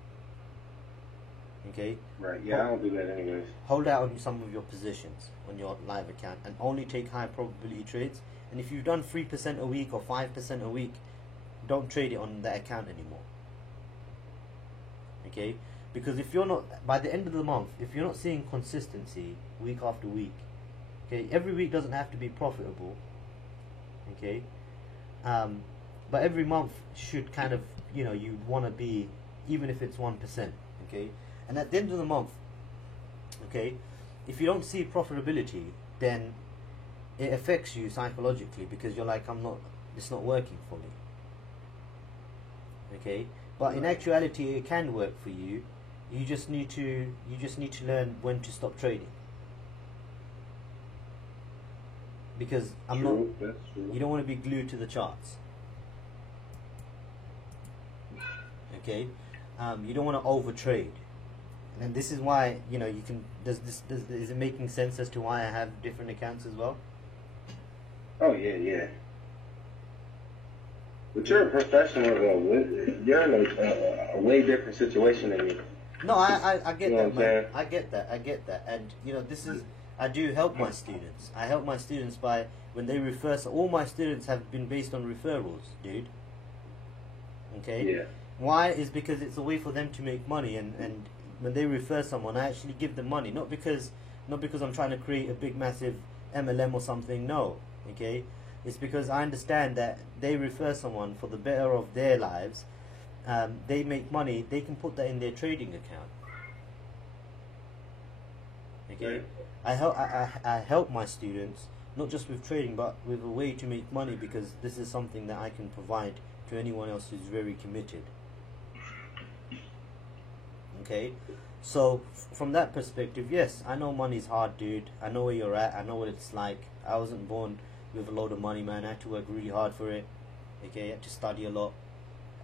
Okay. Right. Yeah, I don't do that anyways. Hold out on some of your positions on your live account and only take high probability trades. And if you've done 3% a week or 5% a week, don't trade it on that account anymore. Okay? Because if you're not, by the end of the month, if you're not seeing consistency week after week, okay, every week doesn't have to be profitable, okay, but every month should kind of, you want to be, even if it's 1%, okay, and at the end of the month, okay, if you don't see profitability, then it affects you psychologically, because you're like, it's not working for me, okay. But in actuality, it can work for you. You just need to learn when to stop trading. Because That's true. you don't want to be glued to the charts. Okay, you don't want to overtrade, and this is why you can. Is it making sense as to why I have different accounts as well? Oh yeah. But you're a professional, though. You're in a way different situation than me. No, I get You know that, what I'm man. saying? I get that. And, you know, this is, I do help my students. I help my students by, when they refer, so all my students have been based on referrals, dude. Okay? Yeah. Why? Is because it's a way for them to make money, and when they refer someone, I actually give them money. Not because I'm trying to create a big, massive MLM or something, no. Okay? It's because I understand that they refer someone for the better of their lives. They make money, they can put that in their trading account. Okay, Right. I help my students not just with trading, but with a way to make money, because this is something that I can provide to anyone else who's very committed. Okay, so from that perspective, yes, I know money's hard, dude. I know where you're at. I know what it's like. I wasn't born with a load of money, man. I had to work really hard for it. Okay, I had to study a lot.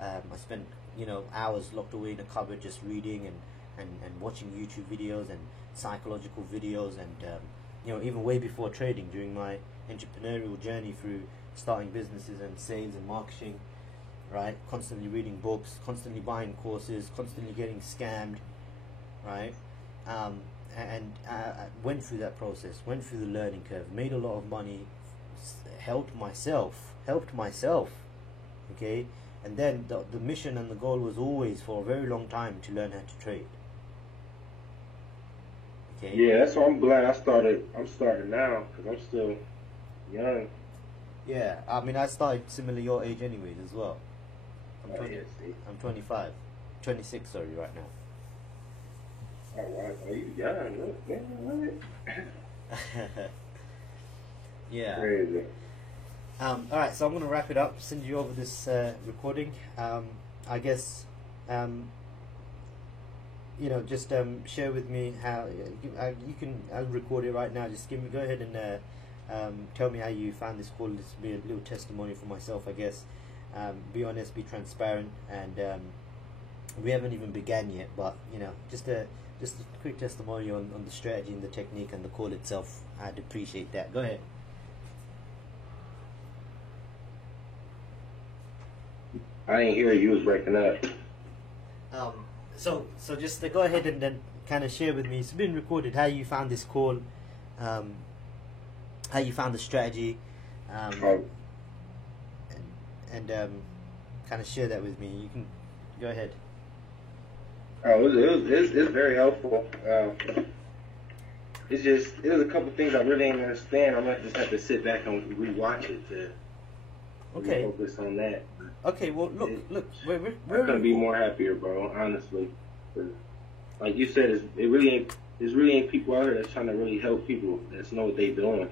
I spent, you know, hours locked away in a cupboard just reading and watching YouTube videos and psychological videos, and you know, even way before trading, during my entrepreneurial journey through starting businesses and sales and marketing, right? Constantly reading books, constantly buying courses, constantly getting scammed, right? And I went through that process, went through the learning curve, made a lot of money, helped myself, okay? And then the mission and the goal was always, for a very long time, to learn how to trade. Okay? Yeah, that's why I'm glad I'm starting now, because I'm still young. Yeah, I mean, I started similar your age anyways as well. Oh, yeah, see. I'm 25. 26, sorry, right now. Oh, wow. Oh, you young. Look, man, what? Yeah. Crazy. Alright, so I'm going to wrap it up, send you over this recording. I guess, you know, just share with me how, I'll record it right now. Just go ahead and tell me how you found this call. This will be a little testimony for myself, I guess. Be honest, be transparent, and we haven't even began yet, but, you know, just a quick testimony on the strategy and the technique and the call itself. I'd appreciate that. Go ahead. I didn't hear you was breaking up. So just go ahead and then kind of share with me. It's been recorded. How you found this call, how you found the strategy, and kind of share that with me. You can go ahead. Oh, it's very helpful. It's just there's a couple things I really didn't understand. I'm gonna just have to sit back and rewatch it to Okay. focus on that. Okay. Well, look. I'm gonna be more happier, bro. Honestly, 'cause like you said, it really ain't people out here that's trying to really help people that know what they doing.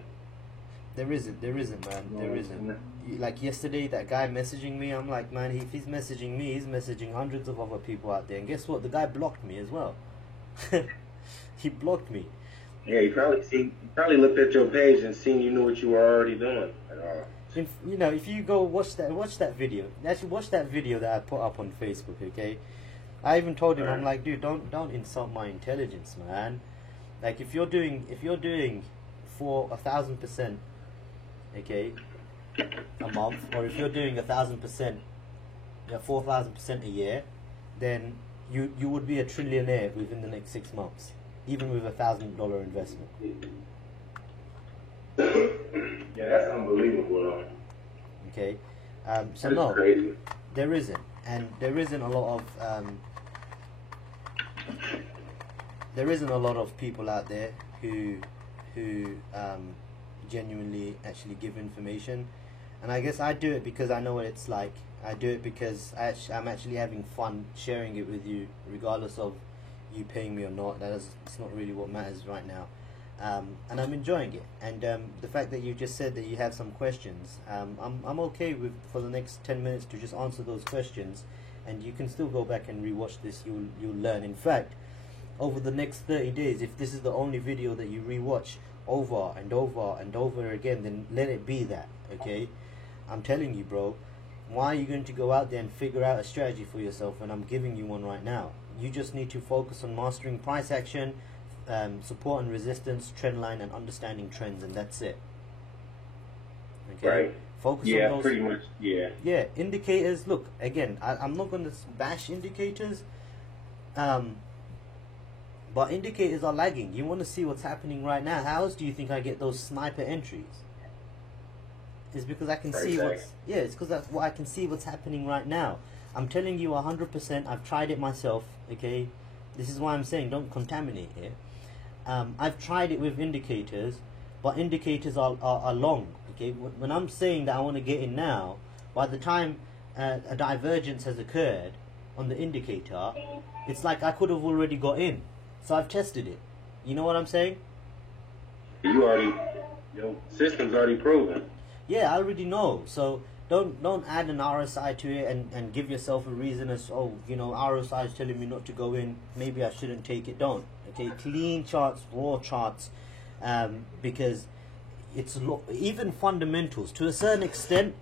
There isn't, man. There isn't. Like yesterday, that guy messaging me, I'm like, man, if he's messaging me, he's messaging hundreds of other people out there. And guess what? The guy blocked me as well. He blocked me. Yeah, he probably looked at your page and seen you knew what you were already doing. You know, if you go watch that video, actually watch that video that I put up on Facebook, okay? I even told him, I'm like, dude, don't insult my intelligence, man. Like, if you're doing for 1,000%, okay, a month, or if you're doing 1,000%, 4,000% a year, then you would be a trillionaire within the next 6 months, even with $1,000 investment. Yeah, that's unbelievable. Okay, so That's no, crazy. there isn't, and there isn't a lot of people out there who genuinely actually give information. And I guess I do it because I know what it's like. I do it because I'm actually having fun sharing it with you, regardless of you paying me or not. It's not really what matters right now. And I'm enjoying it. And the fact that you just said that you have some questions, I'm okay with, for the next 10 minutes, to just answer those questions. And you can still go back and rewatch this. You'll learn. In fact, over the next 30 days, if this is the only video that you rewatch over and over and over again, then let it be that, okay? I'm telling you, bro, why are you going to go out there and figure out a strategy for yourself when I'm giving you one right now? You just need to focus on mastering price action, support and resistance, trend line, and understanding trends, and that's it. Okay? Right. Focus Yeah, on those. pretty much. Yeah. Yeah, indicators. Look, again, I'm not going to bash indicators, but indicators are lagging. You want to see what's happening right now. How else do you think I get those sniper entries? It's because I can see what's, yeah, it's because I can see what's happening right now. I'm telling you 100%, I've tried it myself, okay? This is why I'm saying don't contaminate here. I've tried it with indicators, but indicators are long, okay? When I'm saying that I want to get in now, by the time a divergence has occurred on the indicator, it's like I could have already got in. So I've tested it. You know what I'm saying? Your system's already proven. Yeah, I already know. So don't add an RSI to it and give yourself a reason as, oh, you know, RSI is telling me not to go in, maybe I shouldn't take it. Don't. Okay, clean charts, raw charts, because it's even fundamentals to a certain extent.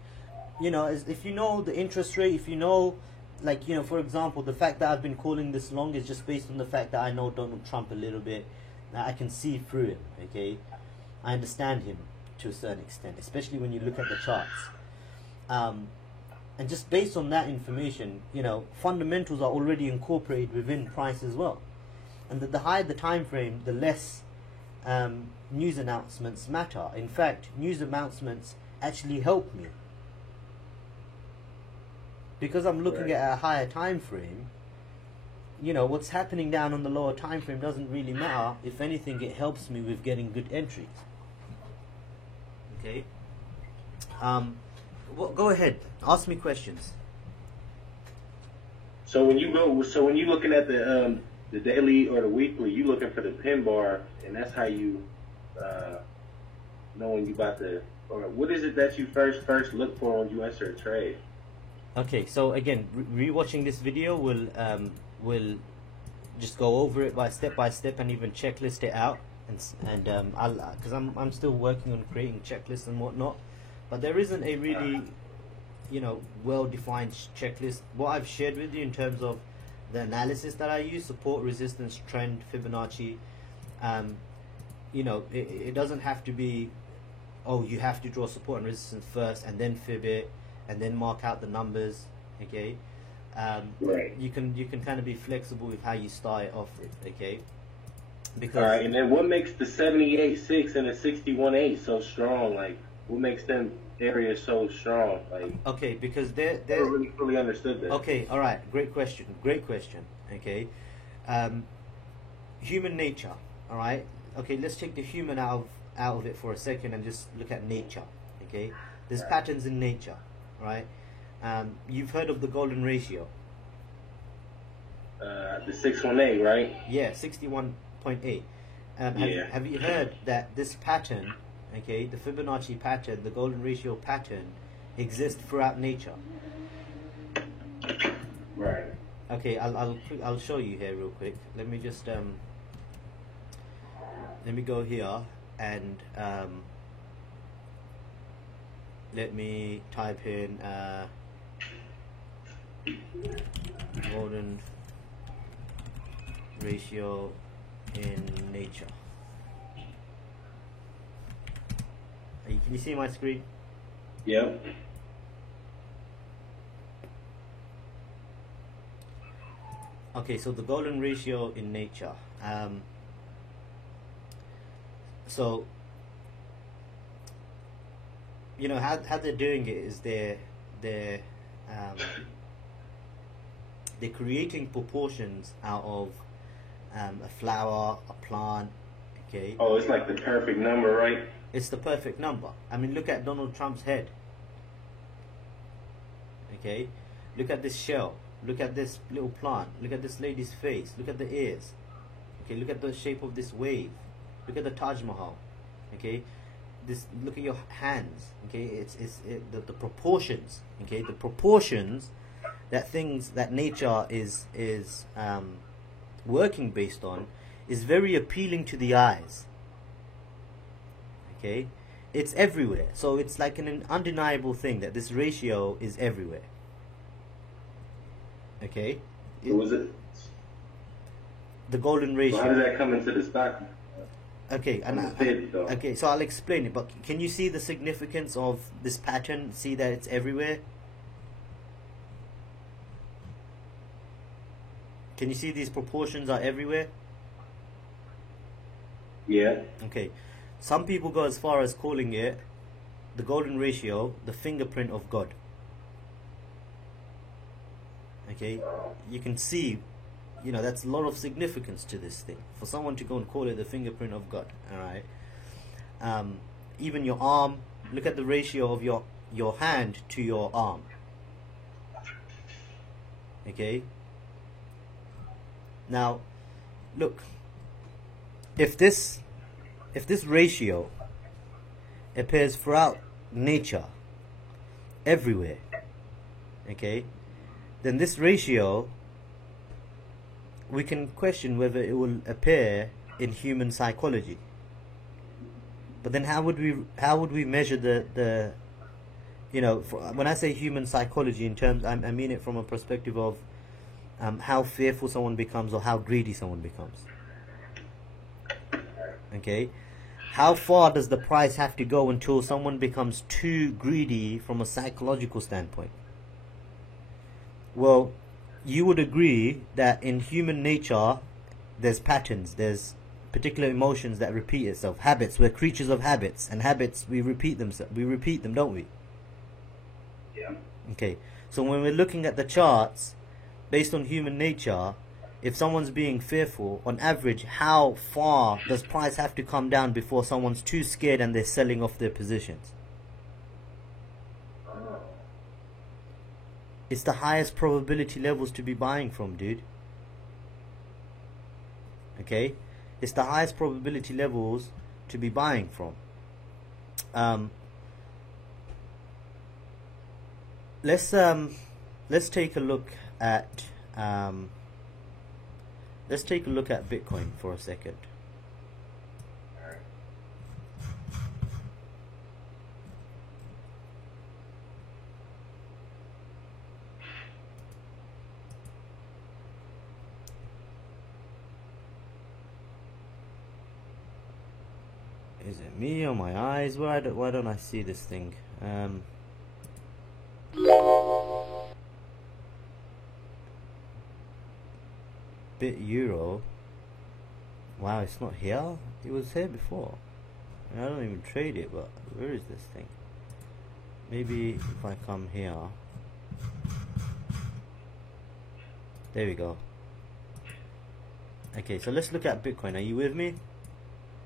You know, if you know the interest rate, if you know, like, you know, for example, the fact that I've been calling this long is just based on the fact that I know Donald Trump a little bit. I can see through him, okay? I understand him to a certain extent, especially when you look at the charts. And just based on that information, you know, fundamentals are already incorporated within price as well. And the higher the time frame, the less news announcements matter. In fact, news announcements actually help me. Because I'm looking at a higher time frame, you know, what's happening down on the lower time frame doesn't really matter. If anything, it helps me with getting good entries. Okay. Well, go ahead. Ask me questions. So when you're looking at the daily or the weekly, you looking for the pin bar, and that's how you know when you about to. Or what is it that you first look for when you enter a trade? Okay, so again, rewatching this video will just go over it by step and even checklist it out, and because I'm still working on creating checklists and whatnot, but there isn't a really, you know, well-defined checklist. What I've shared with you in terms of the analysis that I use, support, resistance, trend, Fibonacci, you know, it doesn't have to be, oh, you have to draw support and resistance first and then fib it and then mark out the numbers, okay? Right. You can kind of be flexible with how you start it off with, okay? Because, all right, and then what makes the 78.6 and the 61.8 so strong? Like, what makes them areas so strong? Like, okay, because they're never really fully understood that. Okay, all right, great question, okay? Human nature, all right? Okay, let's take the human out of it for a second and just look at nature, okay? There's patterns in nature, right? You've heard of the golden ratio. The 618, right? Yeah, 61.8. Yeah. Have you heard that this pattern, okay, the Fibonacci pattern, the golden ratio pattern, exists throughout nature? Right. Okay, I'll show you here real quick. Let me just let me go here and let me type in golden ratio in nature. Can you see my screen? Yep. Okay, so the golden ratio in nature. So, you know, how they're doing it is they're creating proportions out of a flower, a plant, okay? Oh, it's like the perfect number, right? It's the perfect number. I mean, look at Donald Trump's head. Okay? Look at this shell. Look at this little plant. Look at this lady's face. Look at the ears. Okay, look at the shape of this wave. Look at the Taj Mahal. Okay? Look at your hands. Okay? The proportions. Okay? The proportions that nature is working based on is very appealing to the eyes. Okay, it's everywhere, so it's like an undeniable thing that this ratio is everywhere. Okay, What was it? The golden ratio. So how did that come into the stock? Okay, okay, so I'll explain it. But can you see the significance of this pattern? See that it's everywhere. Can you see these proportions are everywhere? Yeah. Okay. Some people go as far as calling it the golden ratio, the fingerprint of God. Okay, you can see, that's a lot of significance to this thing. For someone to go and call it the fingerprint of God, alright? Even your arm, look at the ratio of your hand to your arm. Okay? Now, look, if this ratio appears throughout nature, everywhere, okay, then this ratio, we can question whether it will appear in human psychology. But then how would we measure the when I say human psychology, in terms, I mean it from a perspective of how fearful someone becomes or how greedy someone becomes. Okay, how far does the price have to go until someone becomes too greedy from a psychological standpoint? Well, you would agree that in human nature, there's patterns, there's particular emotions that repeat itself, habits. We're creatures of habits, and habits, we repeat them, don't we? Yeah. Okay, so when we're looking at the charts, based on human nature, if someone's being fearful, on average, how far does price have to come down before someone's too scared and they're selling off their positions? It's the highest probability levels to be buying from, dude. Okay? It's the highest probability levels to be buying from. Let's take a look at Bitcoin for a second. Is it me or my eyes? Why don't I see this thing? Bit Euro. Wow, it's not here. It was here before. I don't even trade it, but where is this thing? Maybe if I come here. There we go. Okay, so let's look at Bitcoin. Are you with me?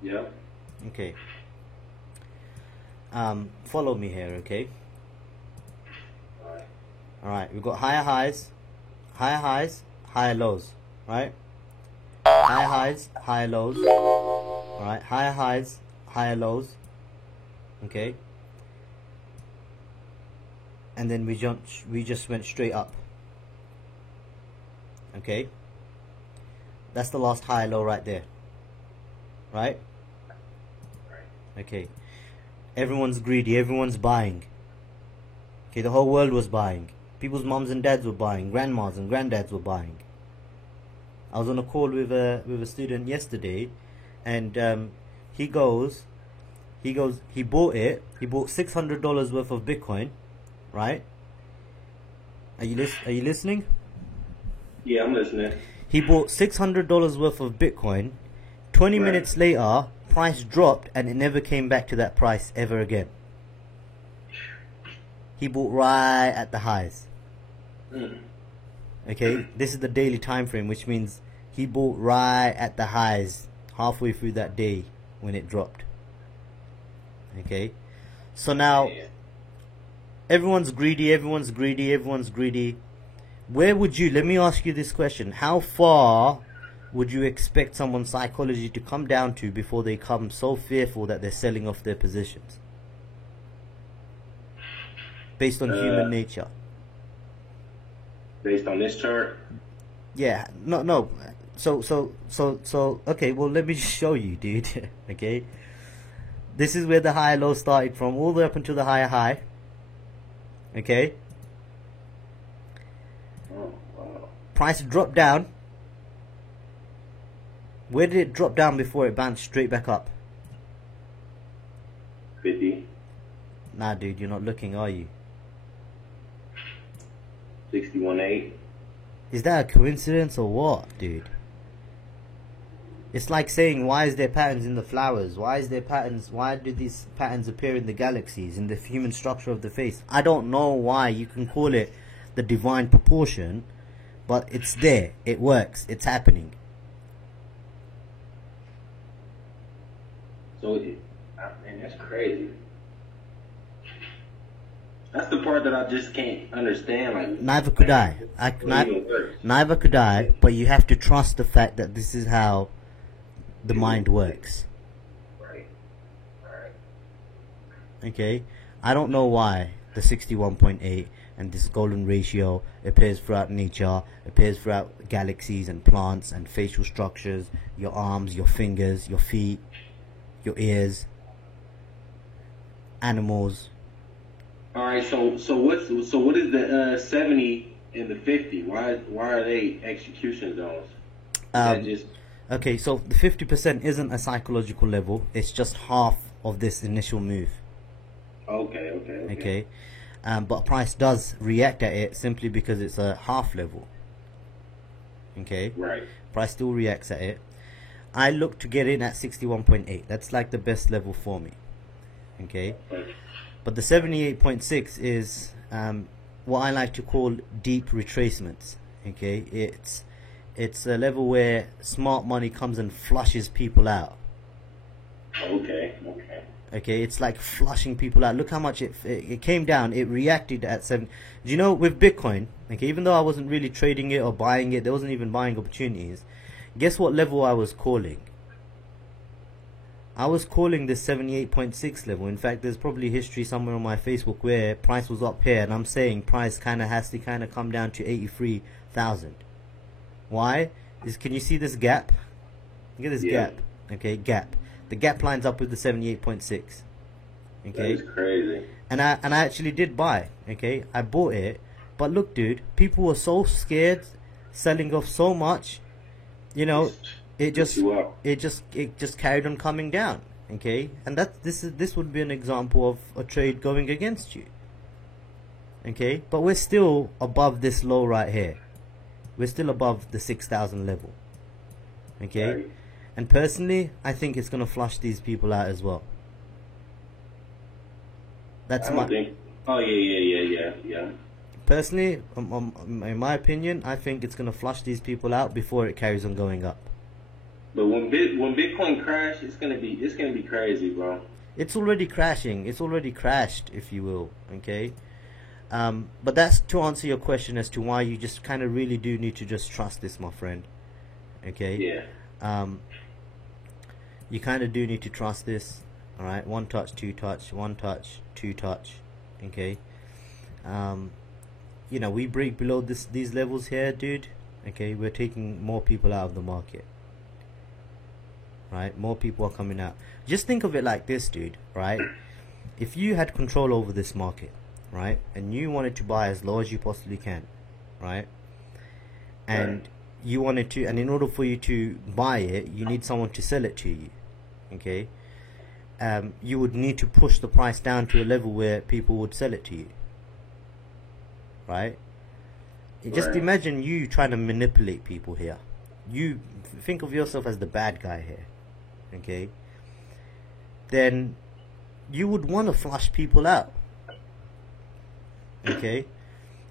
Yeah. Okay. Follow me here, okay? Alright, we've got higher highs, higher lows, right? Higher highs, higher lows. Alright, higher highs, higher lows. Okay. And then we just went straight up. Okay. That's the last high low right there. Right? Okay. Everyone's greedy, everyone's buying. Okay, the whole world was buying. People's moms and dads were buying, grandmas and grandads were buying. I was on a call with a student yesterday, and he bought $600 worth of Bitcoin, right? Are you listening? Yeah, I'm listening. He bought $600 worth of Bitcoin. 20 minutes later, price dropped and it never came back to that price ever again. He bought right at the highs. Okay, this is the daily time frame, which means he bought right at the highs halfway through that day when it dropped. Okay, so now everyone's greedy. Where would you, let me ask you this question, how far would you expect someone's psychology to come down to before they come so fearful that they're selling off their positions? Based on human nature. Based on this chart? Yeah, no. So, okay, well, let me just show you, dude. Okay? This is where the higher low started from, all the way up until the higher high. Okay? Oh, wow. Price dropped down. Where did it drop down before it bounced straight back up? 50. Nah, dude, you're not looking, are you? 61.8. Is that a coincidence or what, dude? It's like saying, why is there patterns in the flowers? Why is there patterns? Why do these patterns appear in the galaxies, in the human structure of the face? I don't know why. You can call it the divine proportion, but it's there. It works. It's happening. So, man, that's crazy. That's the part that I just can't understand. Like, neither could I. Neither could I. But you have to trust the fact that this is how the mind works. Right. Okay. I don't know why the 61.8 and this golden ratio appears throughout nature, appears throughout galaxies and plants and facial structures, your arms, your fingers, your feet, your ears, animals. All right, so what is the 70 and the 50? Why are they execution zones? Okay, so the 50% isn't a psychological level. It's just half of this initial move. Okay. But price does react at it simply because it's a half level. Okay. Right. Price still reacts at it. I look to get in at 61.8. That's like the best level for me. Okay. But the 78.6 is what I like to call deep retracements. Okay. It's a level where smart money comes and flushes people out. Okay, it's like flushing people out. Look how much it came down. It reacted at 7. Do you know, with Bitcoin, okay, even though I wasn't really trading it or buying it, there wasn't even buying opportunities. Guess what level I was calling? I was calling this 78.6 level. In fact, there's probably history somewhere on my Facebook where price was up here, and I'm saying price kind of has to kind of come down to 83,000. Why? Can you see this gap? Look at this gap. Okay, gap. The gap lines up with the 78.6. Okay. That's crazy. And I actually did buy. Okay, I bought it. But look, dude, people were so scared, selling off so much. You know, it just carried on coming down. Okay, and this would be an example of a trade going against you. Okay, but we're still above this low right here. We're still above the 6,000 level. Okay. Right. And personally, I think it's going to flush these people out as well. That's my... Oh, yeah. Personally, in my opinion, I think it's going to flush these people out before it carries on going up. But when Bitcoin crash, it's gonna be crazy, bro. It's already crashing. It's already crashed, if you will. Okay. But that's to answer your question as to why you just kind of really do need to just trust this, my friend. Okay. Yeah. You kind of do need to trust this. All right. 1 touch, 2 touch, 1 touch, 2 touch. Okay. You know, we break below these levels here, dude. Okay, we're taking more people out of the market. Right, more people are coming out. Just think of it like this, dude. Right, if you had control over this market, right, and you wanted to buy as low as you possibly can, right, and you wanted to, and in order for you to buy it, you need someone to sell it to you. Okay, you would need to push the price down to a level where people would sell it to you. Right? Just imagine you trying to manipulate people here. You think of yourself as the bad guy here. Okay? Then you would want to flush people out. Okay?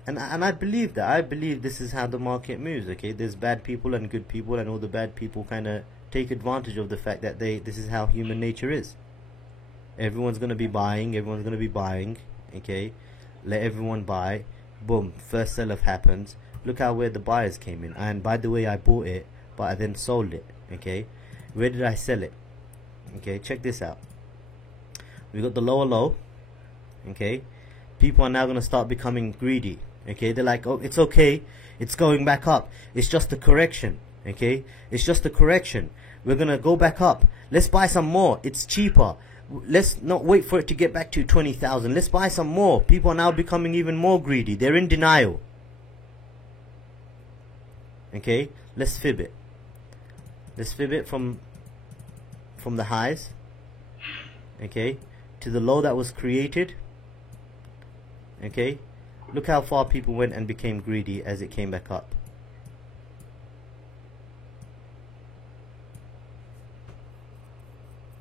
And I believe that. I believe this is how the market moves. Okay? There's bad people and good people, and all the bad people kind of take advantage of the fact that this is how human nature is. Everyone's going to be buying. Everyone's going to be buying. Okay? Let everyone buy. Boom, first sell-off happens. Look how where the buyers came in. And by the way, I bought it, but I then sold it. Okay, where did I sell it? Okay, check this out. We got the lower low. Okay, people are now going to start becoming greedy. Okay, they're like, oh, it's okay, it's going back up, it's just a correction. Okay, it's just a correction, we're going to go back up, let's buy some more, it's cheaper. Let's not wait for it to get back to 20,000. Let's buy some more. People are now becoming even more greedy. They're in denial. Okay, let's fib it. Let's fib it from the highs. Okay, to the low that was created. Okay, look how far people went and became greedy as it came back up.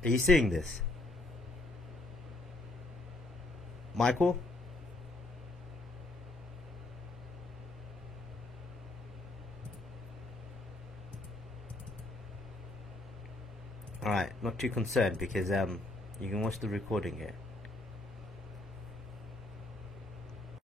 Are you seeing this? Michael? Alright, not too concerned because you can watch the recording here.